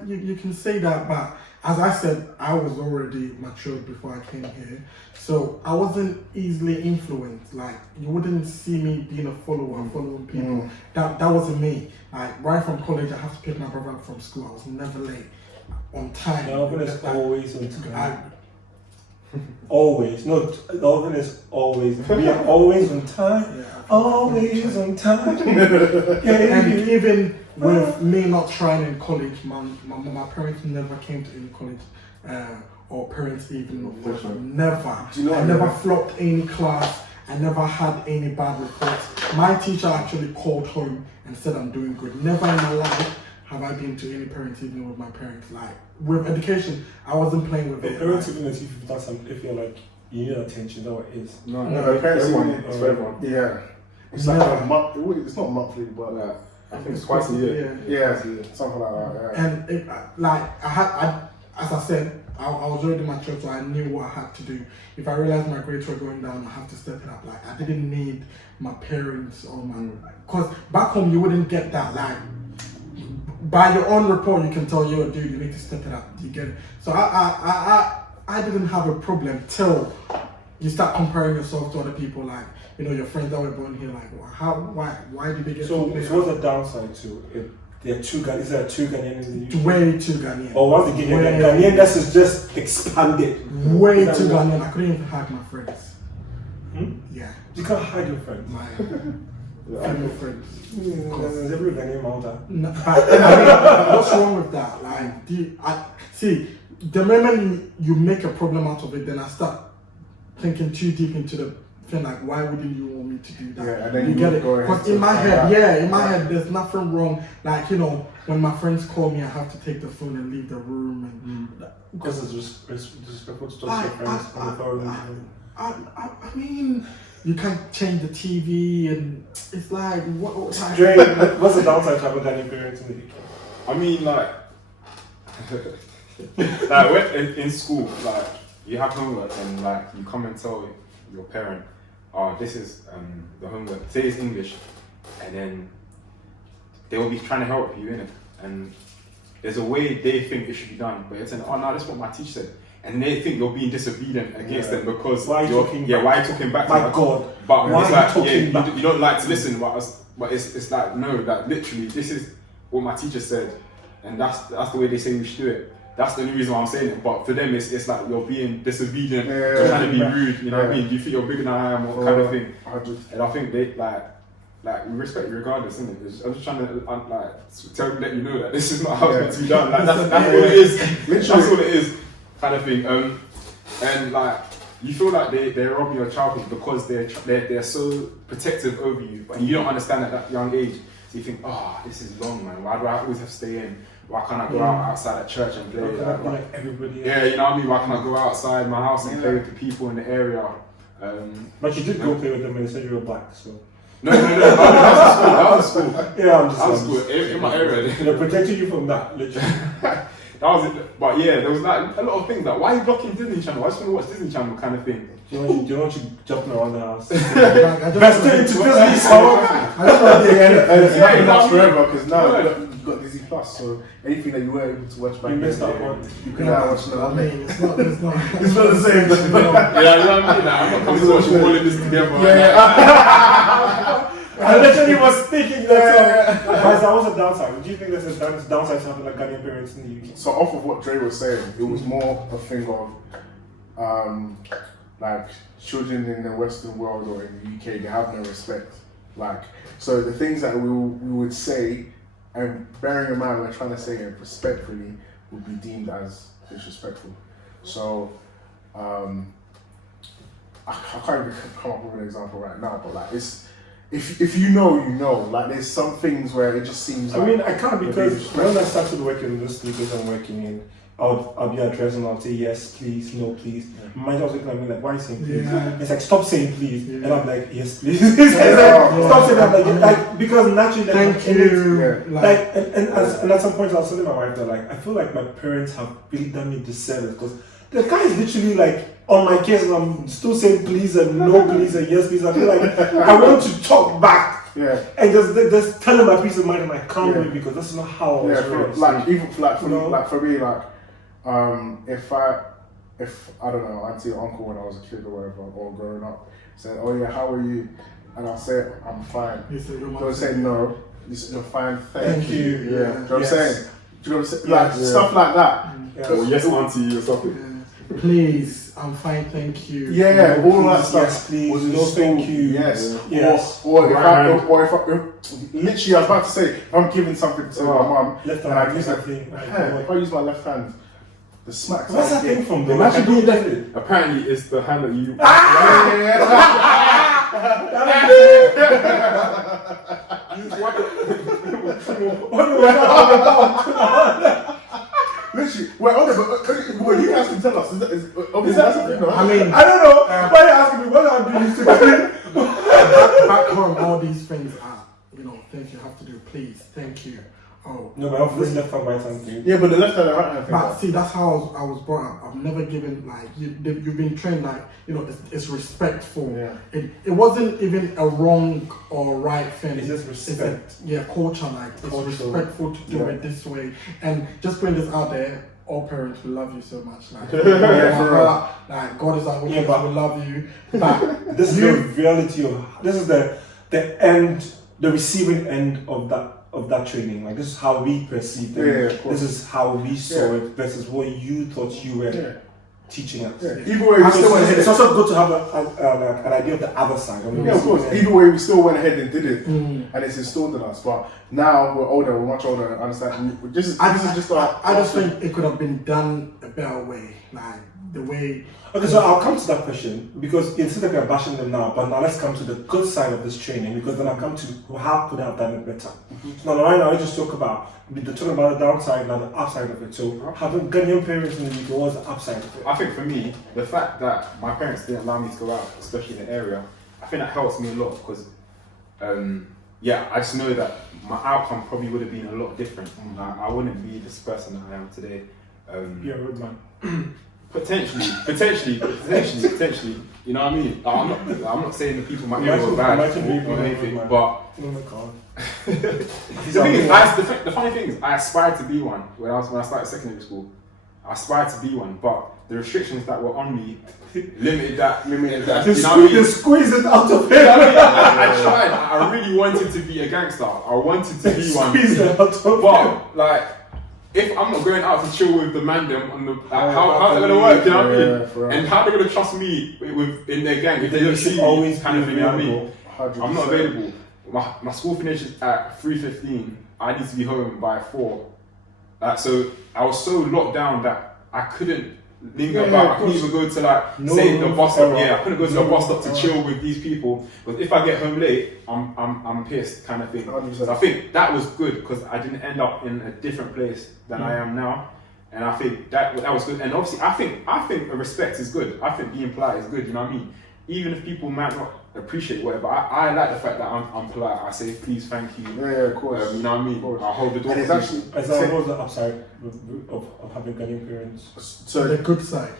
you can say that, but as I said, I was already matured before I came here, so I wasn't easily influenced. Like you wouldn't see me being a follower, following people. That wasn't me. Like right from college, I have to pick my brother up from school. I was never late, on time. Alvin is always on time. Always. No, Alvin is always. We are always on time. Yeah, always on time. And even with me not trying in college, my parents never came to any college, or parents even of whatever. Never. I never flopped any class. I never had any bad reports. My teacher actually called home and said I'm doing good. Never in my life have I been to any parents, even with my parents. Like with education, I wasn't playing with it. Parents even if you're like you need attention, that's what it is. No, parents it's for everyone. Yeah. It's like a month. It's not monthly, but I think it's twice a year. Yeah, something like that. Yeah. And it, as I said, I was already mature, so I knew what I had to do. If I realized my grades were going down, I have to step it up. Like I didn't need my parents or my, because back home you wouldn't get that. Like by your own report, you can tell yo, dude, you need to step it up. You get it? So I didn't have a problem till you start comparing yourself to other people. Like your friends that were born here. Like why did they get so? What's the downside to it? There are two Ghanaians. Is there two Ghanaians in the UK? Way too Ghanaian. Or what's the Ghanaian? That is just expanded. Way too Ghanaian. I couldn't even hide my friends. Yeah. You can't hide your friends. My female friends. There's every Ghanaian mountain. No, what's wrong with that? Like, see, the moment you make a problem out of it, then I start thinking too deep into the thing. Like, why wouldn't you want me to do that? Yeah, and then you get it. Because in my head, there's nothing wrong. Like, when my friends call me, I have to take the phone and leave the room. Because it's disrespectful to talk to your friends on the phone. I mean, you can't change the TV, and it's like, what's the downside to having Ghanaian parents in the UK? I mean, like when in school, like you have homework and like you come and tell your parent, oh, this is the homework. Say it's English, and then they will be trying to help you in it, and there's a way they think it should be done, but it's oh no, that's what my teacher said. And they think you're being disobedient against them because why are you talking back to my God? But why it's like you don't like to listen, but it's like no, that literally this is what my teacher said, and that's the way they say we should do it. That's the only reason why I'm saying it. But for them, it's like you're being disobedient, you're trying to be rude. You know what I mean? Do you think you're bigger than I am, or kind of thing? And I think they like we respect you regardless, isn't it? I'm just trying to let you know that this is not how it's meant to be done. Like, that's all it is. Literally, that's all it is. Kind of thing, and like you feel like they're robbing your childhood because they're so protective over you, but you don't understand at that young age. So you think, oh, this is long, man. Why do I always have to stay in? Why can't I go out outside at church and play? Like everybody else? Yeah, you know what I mean. Why can't I go outside my house and play with the people in the area? But you did go play with them and they said you were black, so. No, that was school. Yeah, I'm just. That was school in my area. They're protecting you from that, literally. That was it. But yeah, there was like a lot of things like, why are you blocking Disney Channel? I just want to watch Disney Channel kind of thing. Do you want you jumping around the house? Best into Disney's home. I don't know it's not last forever because now you've got Disney Plus, so anything that you were able to watch back then, missed that one. You can now watch another. I mean, it's not It's not the same. Yeah, you know what I mean? Like, I'm not coming to watch all of this together. Yeah. I literally was thinking that. Guys, that was a downside. Do you think there's a downside to having like Ghanaian parents in the UK? So off of what Dre was saying, it was more a thing of like children in the Western world or in the UK, they have no respect. Like, so the things that we would say, and bearing in mind we're trying to say it respectfully, would be deemed as disrespectful. So I can't even come up with an example right now, but like it's if you know, you know. Like there's some things where it just seems. I mean, I can't because when I started working in this studios I'm working in, I'll be addressing and I'll say yes, please, no, please. My manager was looking at me like, why are you saying please? Yeah. It's like, stop saying please. Yeah. And I'm like, yes, please. It's like, stop saying that. Like, because naturally, like, Thank you. Yeah. Like, and at some point I was telling my wife that like, I feel like my parents have really done me disservice because the guy is literally like on my case and I'm still saying please and no please and yes please. I feel like I want to talk back. Yeah. And just tell him my peace of mind and I can't do it because that's not how I was raised. Like even like for You know? like for me like if I don't know, auntie or uncle when I was a kid or whatever or growing up said, oh yeah, how are you? And I'll say I'm fine. Don't say no. You're fine. Thank you. Yeah. Do you know what I'm saying? Do you know what I'm saying? Like stuff like that. Yeah. Or yes, auntie or something. please, I'm fine, thank you. Yeah, No, all that please, stuff. yes, please. Was No, installed. thank you. Yes. Yeah. Yes. Or if I, Right. literally, I was about to say, if I'm giving something to my mum, Left and hand, I use right it, thing, right yeah, hand. if I use my left hand, the smacks. Where's I that get- thing from? Though? Imagine Like, being left. Apparently, it's the hand that you. Literally, well, okay, but well, you guys can tell us. Obviously, that's the thing, no? I mean, I don't know. Why are you asking me? What I'm doing to back home, all these things are, things you have to do. Please, thank you. Oh, No, but I'm this left hand, right hand thing. Yeah, but the left hand and right hand thing. but see, that's how I was brought up. I've never given you've been trained it's respectful. Yeah. It wasn't even a wrong or right thing. It's just respect. Culture it's Culture. respectful to do it this way. And just putting this out there, all parents will love you so much. Like, Yeah, for real. like God is our witness, Yeah, but- will love you. But This is the reality of. This is the end, the receiving end of that training. Like this is how we perceived it. Yeah, of course. This is how we saw Yeah. it versus what you thought you were Yeah. teaching us. Yeah. Either way, we still went ahead. It's also good to have an idea of the other side. I mean, Yeah, of course. Either way, we still went ahead and did it, Mm. and it's installed in us. But now we're older, we're much older, and understand. This is just our. I just think it could have been done a better way, like the way. Okay, so I'll come to that question because it's like we're bashing them now, but now let's come to the good side of this training because then I'll come to how could I have done it better. So now right now let's just talk about the downside and the upside of it. So having Ghanaian parents in the UK, what's the upside of it? I think for me, the fact that my parents didn't allow me to go out, especially in the area, I think that helps me a lot because, I just know that my outcome probably would have been a lot different. I wouldn't be this person that I am today. You're a rude man. Potentially. You know what I mean? I'm not saying the people in my area were bad Imagine being or a anything, man. but Oh my god. the funny thing is, I aspired to be one when I started secondary school. I aspired to be one, but the restrictions that were on me limited that. You know what I mean? Squeeze it out of You know him. what I mean? I tried. I really wanted to be a gangster. I wanted to be one. Squeeze it out of him. But like, if I'm not going out to chill with the man them on the, how's it gonna work? You know what I mean? for real. And how they gonna trust me in their gang if they don't see me? Always Kind of thing. You know what I mean? 100%. I'm not available. My school finishes at 3:15. I need to be home by 4. So I was so locked down that I couldn't linger Yeah, about. of I couldn't course. even go to No say the room bus for stop. error. Yeah, I couldn't go to No the bus room stop to for chill with these people. But if I get home late, I'm pissed, kind of thing. 100%. So I think that was good because I didn't end up in a different place than I am now. And I think that was good. And obviously, I think respect is good. I think being polite is good. You know what I mean? Even if people might not appreciate whatever, I like the fact that I'm polite. I say please, thank you. Yeah, of course. You know what I mean? Of course. I hold the door. And it's for actually What was the upside of having Ghanaian parents? so. The good side.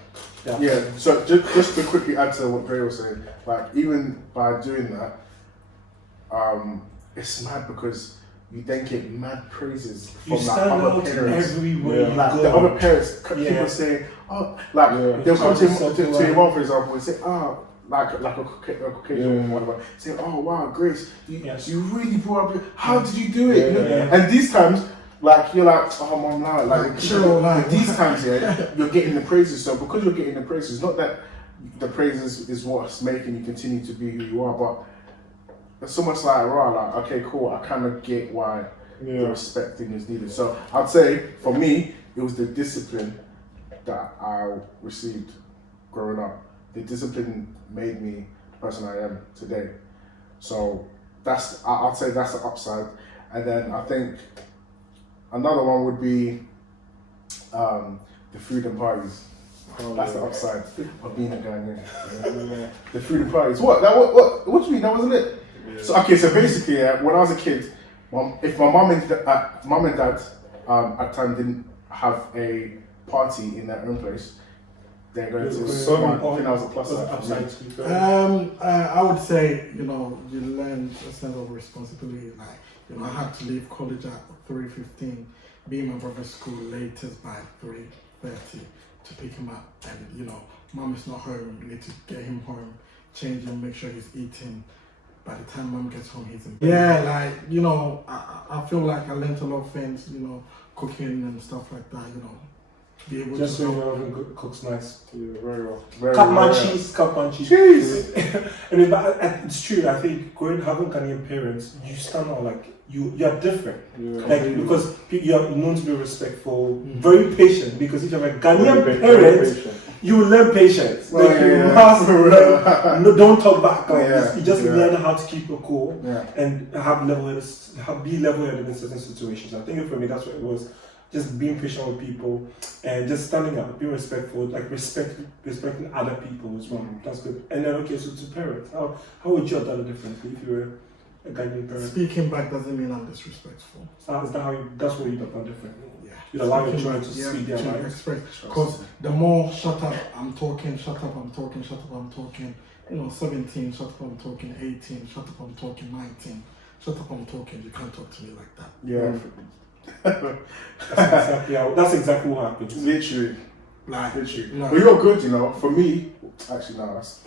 Yeah, so just to quickly add to what Dre was saying, like even by doing that, it's mad because you then get mad praises You from like stand other out parents. everywhere you Like go. the other parents, Yeah. people saying, oh, like Yeah. they'll come to Something your mom, for example, and say, oh, like a Caucasian woman, whatever, say, oh wow, Grace, Yes. you really brought up. How did you do it? Yeah. And these times, like you're like, oh mom, now, like Chill, like- these times, you're getting the praises. So because you're getting the praises, not that the praises is what's making you continue to be who you are, but it's so much like, okay, cool, I kind of get why the respect thing is needed. So I'd say for me, it was the discipline that I received growing up the discipline made me the person I am today. So I'd say that's the upside. And then I think another one would be the food and parties. That's the upside of being a Ghanaian. The food and parties. What do you mean? That wasn't it? Yeah. So basically, when I was a kid, if my mum and dad at the time didn't have a party in their own place, they're going to. So I think that was a plus side. I would say, you learn a sense of responsibility. Like, I had to leave college at 3:15, be in my brother's school latest by 3:30 to pick him up, and mom is not home. You need to get him home, change him, make sure he's eating. By the time mom gets home, he's in bed. Yeah, I feel like I learned a lot of things, cooking and stuff like that, be able just to. so your husband cooks nice. Yeah, very well. Cup munchies. Cheese! But it's true, I think having Ghanaian parents, you stand out like, you're different. Yeah. Because you're known to be respectful, very patient, because if you have a Ghanaian parent, you will learn patience. You must learn, don't talk back. You just learn how to keep your cool and be level-headed in certain situations. I think for me that's what it was. Just being patient with people and just standing up, being respectful, like respecting other people as well. That's good. And then so to parents, how would you have done it differently if you were a Ghanaian parent? Speaking back doesn't mean I'm disrespectful. So that's what you'd have done differently. Yeah. You'd allow your children to speak their minds. Because the more shut up I'm talking, 17, shut up I'm talking, 18, shut up I'm talking, 19, shut up I'm talking, you can't talk to me like that. Yeah. That's exactly what happened. Literally. Literally. No. But you're good, For me, actually, no. That's.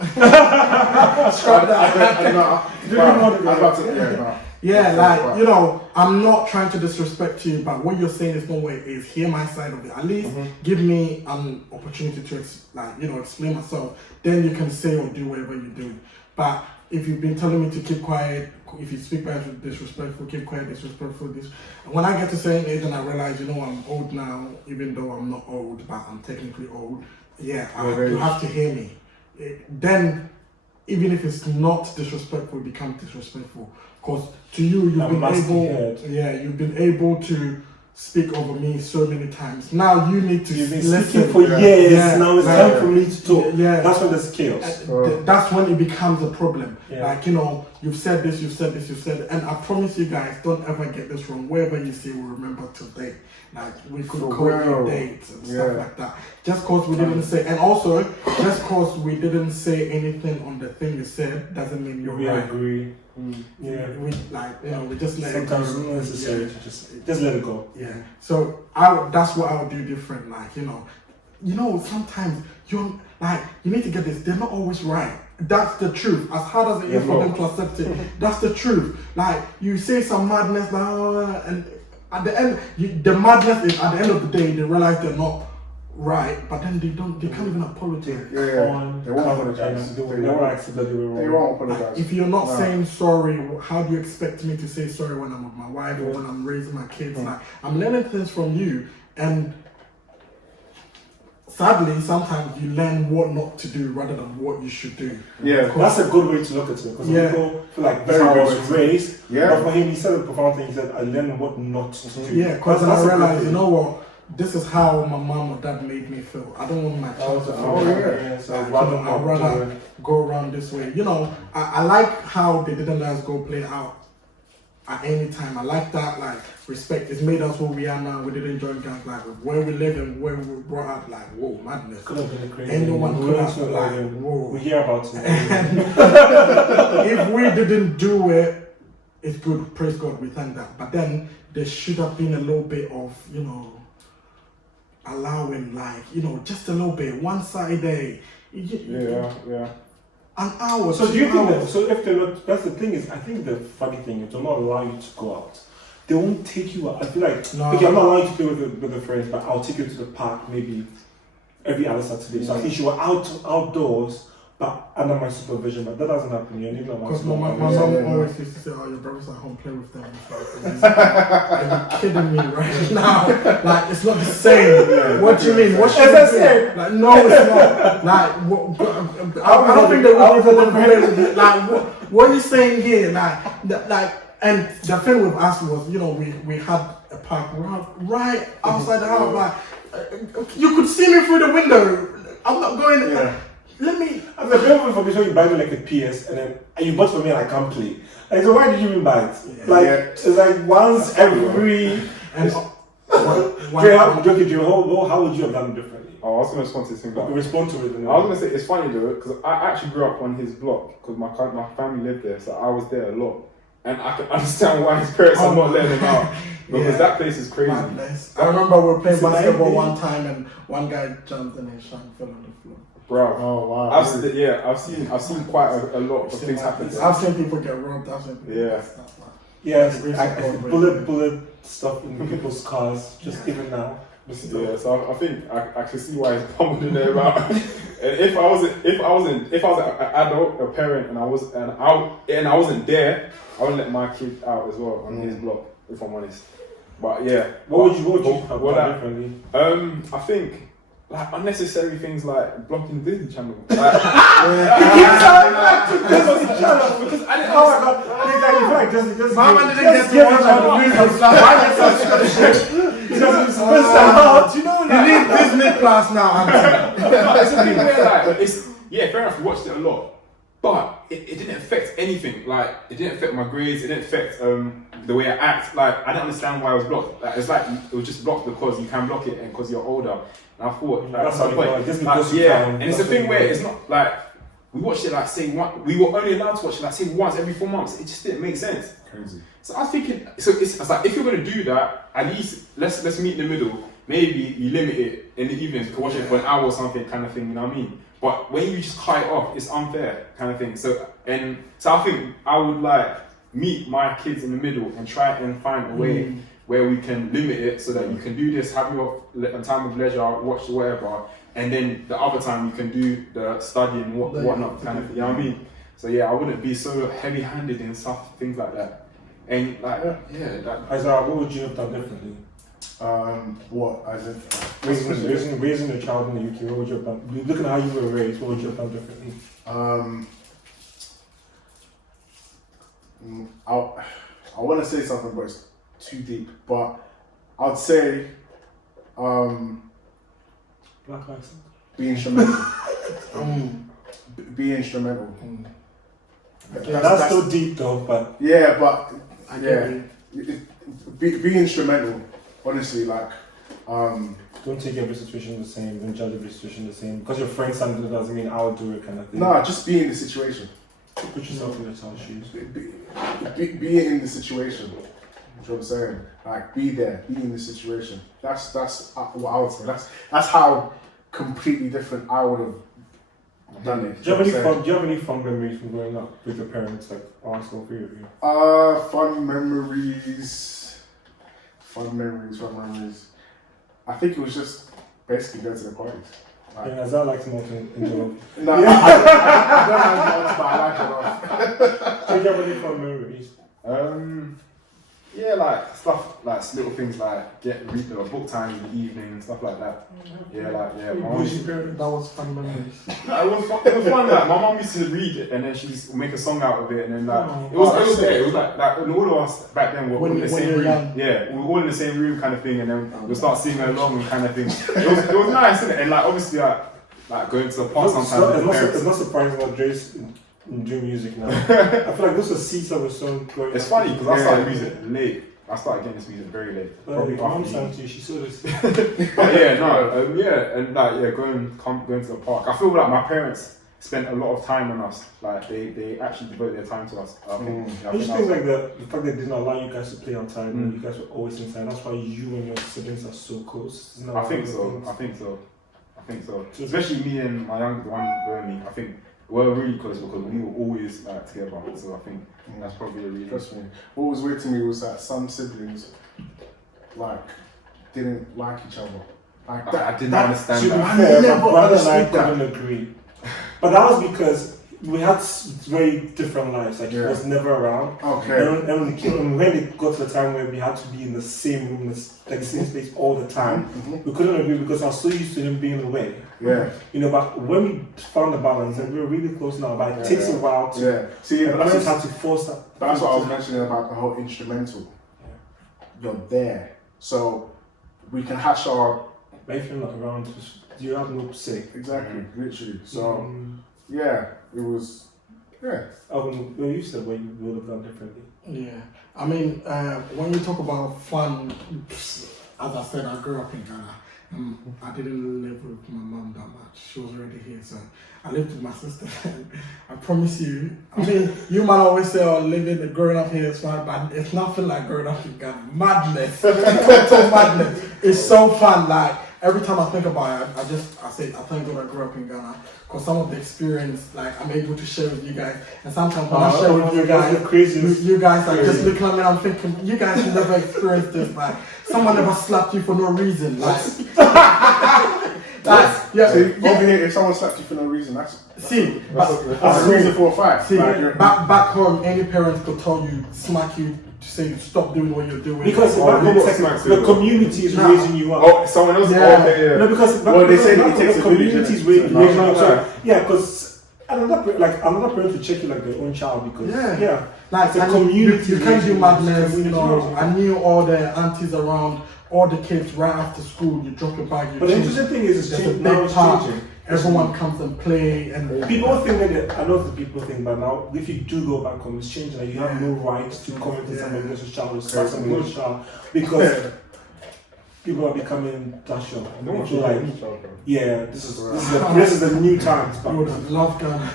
Scrap that. I'm not trying to disrespect you, but what you're saying is no way. Is hear my side of it. At least give me an opportunity to explain myself. Then you can say or do whatever you do. But if you've been telling me to keep quiet, if you speak back disrespectful, keep quiet, disrespectful, when I get to a certain age and I realize, I'm old now, even though I'm not old, but I'm technically old, you have to hear me. Then, even if it's not disrespectful, it becomes disrespectful. Because to you, you've been able to speak over me so many times. Now you need to listen. Speaking for years. Now it's time for me to talk. That's when there's chaos. That's when it becomes a problem. You've said this, you've said, and I promise you guys, don't ever get this wrong. Wherever you see, we'll remember today. We could call you dates and stuff like that. Just cause we didn't say, and also just cause we didn't say anything on the thing you said doesn't mean you're right. Agree. We just let it go. Sometimes it's not necessary to just let it go. Yeah. So that's what I would do different. Sometimes you need to get this. They're not always right. That's the truth. As hard as it is for them to accept it, that's the truth. You say some madness, and at the end, the madness is at the end of the day they realize they're not right, but then they can't even apologize. They won't apologize. They won't apologize. If you're not saying sorry, how do you expect me to say sorry when I'm with my wife or when I'm raising my kids? I'm learning things from you, and sadly, sometimes you learn what not to do rather than what you should do. Yeah, that's a good way to look at it. Because people feel like that's how I was raised. But for him, he said a profound thing. He said, I learned what not to do. Yeah, because I realized, this is how my mom or dad made me feel. I don't want my child to feel So I'd rather go around this way. I like how they didn't let us go play out at any time. I like that, respect. It's made us who we are now. We didn't join gangs, where we live and where we were brought up, whoa, madness. Could have been crazy. Anyone could have, whoa. We hear about it. If we didn't do it, it's good, praise God, we thank that. But then there should have been a little bit of, allowing, just a little bit, one Saturday. An hour. So do you think that? So if they're not, that's the thing is, I think the funny thing is, they'll not allow you to go out. They won't take you out. I feel like, I'm not allowing you to play with the friends, but I'll take you to the park maybe every other Saturday. So I think you were outdoors, but under my supervision, but that doesn't happen. You're living under my Because my supervision. mom always used to say, "Oh, your brother's at home, play with them." Are you kidding me right now? Like, it's not the same. What do you mean? What should As I we do? said. Like, no, it's not. Like, I don't think they would even play with it. Like, what are you saying here? Like, and the thing with us was, you know, we had a park right outside the house. Like, you could see me through the window. I'm not going. Yeah. Let me. I'm the very for before you buy me like a PS and you bought for me and I can't play. Like, so why did you even buy it? Like, it's like once every. And how would you have done it differently? Oh, I was going to respond to this thing back. Respond to it. I was going to say, it's funny though, because I actually grew up on his block, because my family lived there, so I was there a lot. And I can understand why his parents are not letting him out. Because that place is crazy. Madness. I remember we were playing So basketball maybe- one time and one guy jumped and his shank fell on the floor. Bro, Oh wow. I've seen quite a lot of things happen. I've seen people get robbed. I've seen people Yeah. get stuff like Yes, Aggressive bullet stuff in people's cars, just even now. Yeah, so I think I can see why he's pummeling there about. And if I was an adult, a parent, and I wasn't there, I would let my kid out as well on his block, if I'm honest. But yeah, What would you have done differently? I think like unnecessary things like blocking Disney Channel. Because I didn't. Oh my god! I feel like just My man didn't get to watch all the movies. Why get subscription? Do you know You need Disney Plus now, Anthony. It's a thing where like fair enough, we watched it a lot, but it didn't affect anything. Like it didn't affect my grades. It didn't affect the way I act. Like I didn't understand why I was blocked. Like it's like it was just blocked because you can block it and because you're older. And I thought like, That's at some how you point, feel, like, and it's a That's thing what where you it's not like we watched it like say one. We were only allowed to watch it like say once every 4 months. It just didn't make sense. Crazy. So I was thinking, it's like if you're gonna do that, at least let's meet in the middle. Maybe you limit it in the evenings, you can watch it for an hour or something, kind of thing. You know what I mean? But when you just cut it off, it's unfair, kind of thing. So I think I would like meet my kids in the middle and try and find a way where we can limit it so that you can do this, have your time of leisure, watch whatever, and then the other time you can do the studying, whatnot, kind of thing. You know what I mean? So yeah, I wouldn't be so heavy-handed in stuff, things like that. And like, Isaiah, what would you have done differently? What? As in, Raising a child in the UK, what would you have done? Looking at how you were raised, what would you have done differently? I want to say something, but it's too deep. But I'd say, Black lives. be instrumental. Be instrumental. That's still deep though, but Yeah, but I get you. be instrumental. Honestly, like, don't take every situation the same, don't judge every situation the same. Because your friend something that doesn't mean I'll do it kind of thing. nah, just be in the situation. Put yourself in your child's shoes. Be in the situation. You know what I'm saying? Like, be there, be in the situation. That's what I would say. That's how completely different I would have done it. Do you have any fun memories from growing up with your parents, like ask all three of you? Fun memories. I think it was just basically going to the parties. Like, Yeah, as I like to most enjoy. no, I don't like much, but I like it a lot. Do you have any fun memories? yeah, like stuff like little things like read the book time in the evening and stuff like that. Yeah, like my mom used to, That was fun memories. it was fun. Like my mom used to read it and then she'd make a song out of it and then like Oh. it was there. It was like and all of us back then were all in the When same you were room. young. Yeah, we were all in the same room kind of thing and then we'll start singing along and kind of thing. It was nice, isn't it? And like obviously like going to the park sometimes. with the parents. It's not surprising that Dre's doing music now. I feel like this was seeds of a song growing It's up. funny because I started music late. I started getting this music very late. Probably My mom after sang uni. to you, she saw this. But yeah, and like going to the park. I feel like my parents spent a lot of time on us. Like they actually devoted their time to us. I think. I just think like the fact that they didn't allow you guys to play outside and you guys were always inside, that's why you and your siblings are so close. Isn't that I one think of the so. things? Especially me and my younger one, Bernie. I think we're really close because we were always like together. So I think that's probably a reason. Trust me. What was weird to me was that some siblings, like, didn't like each other. Like I didn't understand To be that. fair, never my brother and I understood that. couldn't agree. But that was because we had very different lives. Like he was never around. Okay. And when it got to the time where we had to be in the same room, like the same space all the time, we couldn't agree because I was so used to him being away. Yeah. You know, but when we found the balance, and we were really close now, but it takes a while to. Yeah. See, the parents had to force that. That's what I was mentioning about the whole instrumental. You're there, so we can hash our. But if you're not around, you have no say. Exactly, literally. So, yeah, it was. Yeah. Well, you said what you would have done differently. Yeah, I mean, when you talk about fun, as I said, I grew up in Ghana. I didn't live with my mom that much. She was already here, so I lived with my sister. I promise you. I mean, you might always say, "Oh, growing up here is fun," but it's nothing like growing up in Ghana. Madness, total madness. It's so fun. Like every time I think about it, I say, I thank God I grew up in Ghana. Because some of the experience, like, I'm able to share with you guys. And sometimes when I share with you guys, you guys are just looking at me and I'm thinking, you guys have never experienced this. Like, someone never slapped you for no reason. Like, yeah. See, over here, if someone slapped you for no reason, that's a reason for a fight. See, back home, any parents could tell you, smack you, to say stop doing what you're doing. Because the community is raising you up. Oh, someone else? Yeah. No, because they say that it takes the a village. community is raising you up. Yeah, because another parent to check you like their own child because like the community. You can't do madness. You know, I knew all the aunties around, all the kids right after school. You drop your bag. But the interesting thing is, it's changing. Everyone comes and play, and people think that I know the people think, but now if you do go back home, it's changing. Like you have no right to comment on somebody else's child or start somebody else's child because people are becoming that show. Like, yeah, this is the new times. You would have loved Ghana.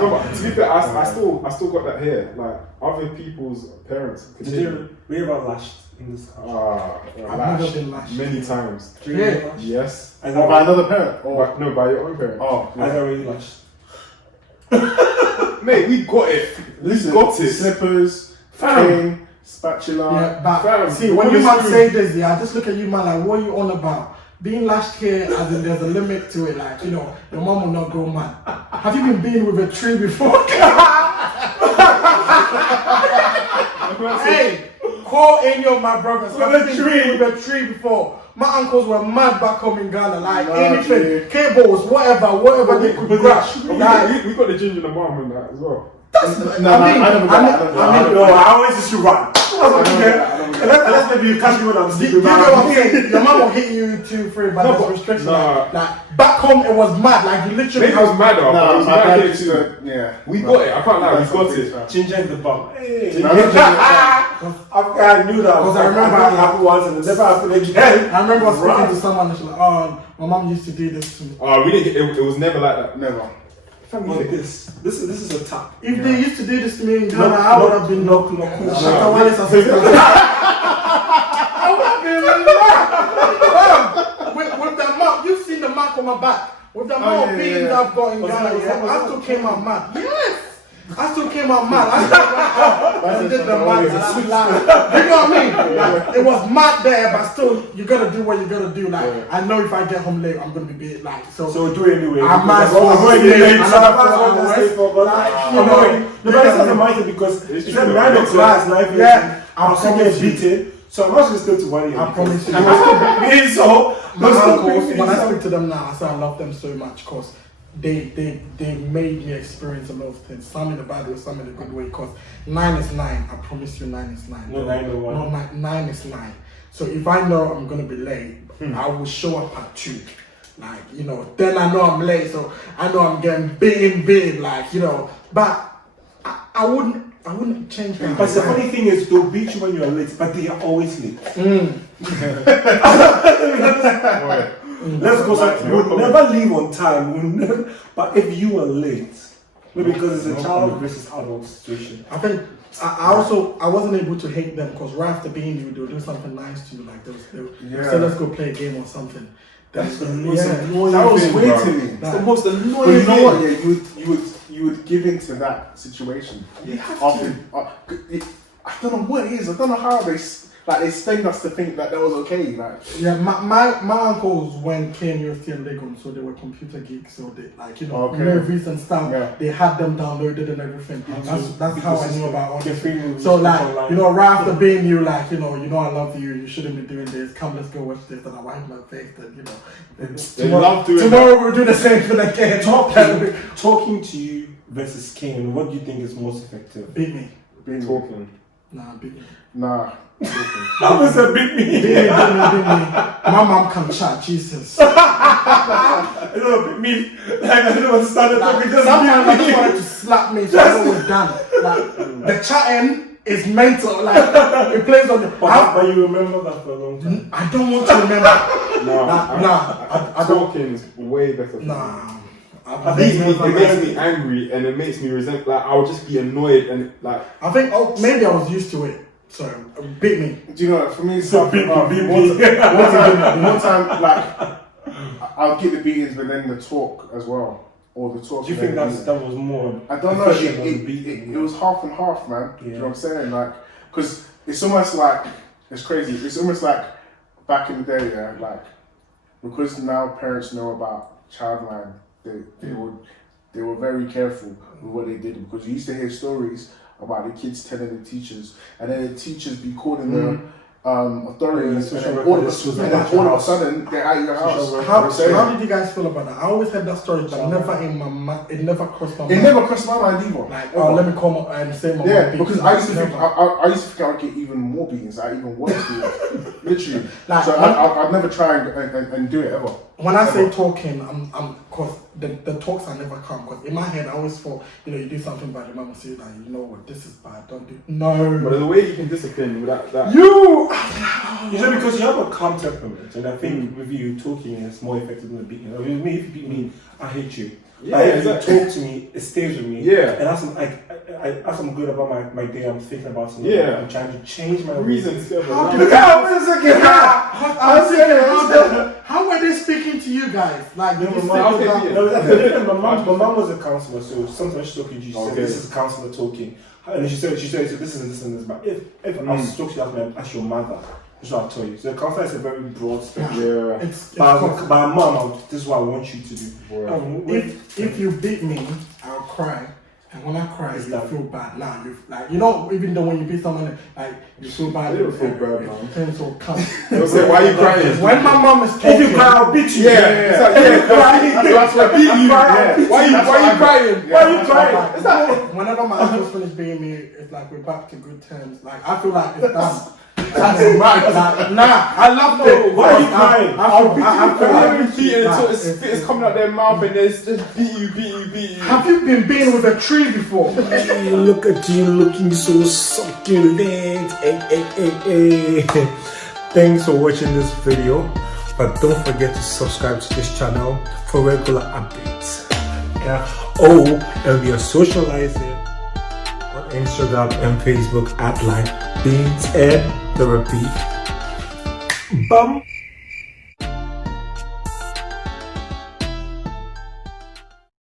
No, but to be fair, I still got that here. Like other people's parents. Did we ever lashed in this house? I've never been lashed many times. Yeah. Yes. By another parent? Or No, by your own parent. Oh, I got really lashed. Mate, we got it. Listen, got it. Slippers, cane, spatula. Yeah, but see, when you man say this, I just look at you, man, like, what are you on about? Being lashed here, as in there's a limit to it, like, you know, your mom will not go mad. Have you been beaten with a tree before? Hey, call any of my brothers. Have you been beaten with a tree before? My uncles were mad back home in Ghana, like anything, cables, whatever they could grab. We got the ginger and the mom and that as well. I always used to run. Unless maybe you catch me when I'm sleeping. You know what I'm saying? Your mom will hit you 2-3, but there's restrictions. Like back home, it was mad. Like you literally. Maybe it was mad. We got it. I can't lie. We got it. Ginger in the bum. I knew that because I remember it happened once and it never happened again. I remember speaking to someone and she's like, "Oh, my mom used to do this to me." Oh, we didn't. It was never like that. Never. This is a tap. If they used to do this to me in Ghana, I would have been I would have been with that mark. You've seen the mark on my back. With the amount of beatings I've got in Ghana, I still came out mad. Yes! I still came out mad. I still went out and did the mad. You know what I mean? Like, it was mad there, but still, you gotta do what you gotta do. Like, I know if I get home late, I'm gonna be beat. Like, so do it anyway. I might as well stay. Nobody's not minded because it's 9 o'clock, 9 p.m. Yeah, I'm still getting beaten. So I'm not just going to 1 a.m. I promise you. My uncles, when I speak to them now, I say I love them so much because they made me experience a lot of things. Some in the bad way, some in the good way. Because 9 is 9. I promise you, 9 is 9. No, 9 or 1. No, 9 is 9. So if I know I'm gonna be late, I will show up at 2. Like, you know, then I know I'm late, so I know I'm getting big, like, you know. But I wouldn't change that. But the funny thing is, they'll beat you when you're late, but they are always late. Let's go. We'll never leave on time. But if you are late, maybe because it's a child versus adult situation. I think I wasn't able to hate them because right after being you, they'll do something nice to you, like they'll say let's go play a game or something. That's the most annoying. That was thing, weird bro. to me. Nah. The most annoying thing. Yeah, you would give in to that situation. You have often. I don't know what it is. I don't know how they Like they stung us to think that was okay. Like Yeah, my uncles when came university in Lagos, so they were computer geeks, so they like movies and stuff. Yeah. They had them downloaded and everything. That's how I knew about all this. movies. So like right after being you, like I love you. You shouldn't be doing this. Come, let's go watch this. And I wipe my face. And They love doing tomorrow we'll do the same thing again. Talking to you versus King, what do you think is most effective? Beat me. Talking. Nah, beat me. Nah. That was a big me. Beat me. My mom can chat. Jesus. I don't know, me. Like I don't know what started talking. Sometimes I just wanted to slap me, so I know we're done. Like the chatting is mental. Like it plays on the. But you remember that for a long time. I don't want to remember. I talking is way better. I It makes me angry and it makes me resent. Like I'll just be annoyed and like. I think maybe I was used to it. So beat me. Do you know what, for me it's So something beat me. one time like I'll get the beatings but then the talk as well. Or the talk. Do you think that was more? I don't know. It It was half and half, man. Yeah. Do you know what I'm saying? Like, because it's almost like it's crazy. It's almost like back in the day, yeah. Like, because now parents know about childline, they were very careful with what they did because you used to hear stories about the kids telling the teachers, and then the teachers be calling the authorities, and then all of a sudden they're at your house. How did you guys feel about that? I always had that story, but never in my mind. It never crossed my mind. It never crossed my mind either. Like, let me call and say my yeah, mom because I used to think I used to think I would get even more beatings. I even wanted to, literally. Like, so I'd never try and do it ever. When I say talking, I'm cause the talks are never calm. Cause in my head, I always thought, you do something bad, your mom will say like, you know what, this is bad, don't do. No. But the way you can discipline that. You know, because you have a calm temperament, and I think with you talking is more effective than beating. I mean, with me, if you beat me, I hate you. Yeah, like, if exactly. you talk to me, it stays with me. Yeah. And as I'm good about my day, I'm thinking about something. Yeah. I'm trying to change my reasons. How were they speaking to you guys? Like, my mom was a counselor, so sometimes she's talking to you. She said, "This is a counselor talking," and she said, "This and this and this." But if I was talking to you as your mother, that's what I'll tell you. So the counselor is a very broad spectrum. Yeah. But mom, this is what I want you to do. If you beat me, I'll cry. And when I cry, you feel bad. Now even though when you beat someone, like you feel bad. You don't feel bad, man. It turns to come. They'll say, "Why are you crying?" When my mom is talking, if you cry, I'll beat you. That's why I beat you. Why are you crying? Why are you crying? Whenever my uncles finish beating me, it's like we're back to good terms. Like I feel like it's done. That's mad. I love it. Why are you crying? I feel like it's coming out their mouth and it's just beat you. Have you been beaten with a tree before? Hey, look at you looking so succulent. Hey. Thanks for watching this video, but don't forget to subscribe to this channel for regular updates. And we are socializing on Instagram and Facebook at Beans and Therapy. Bum.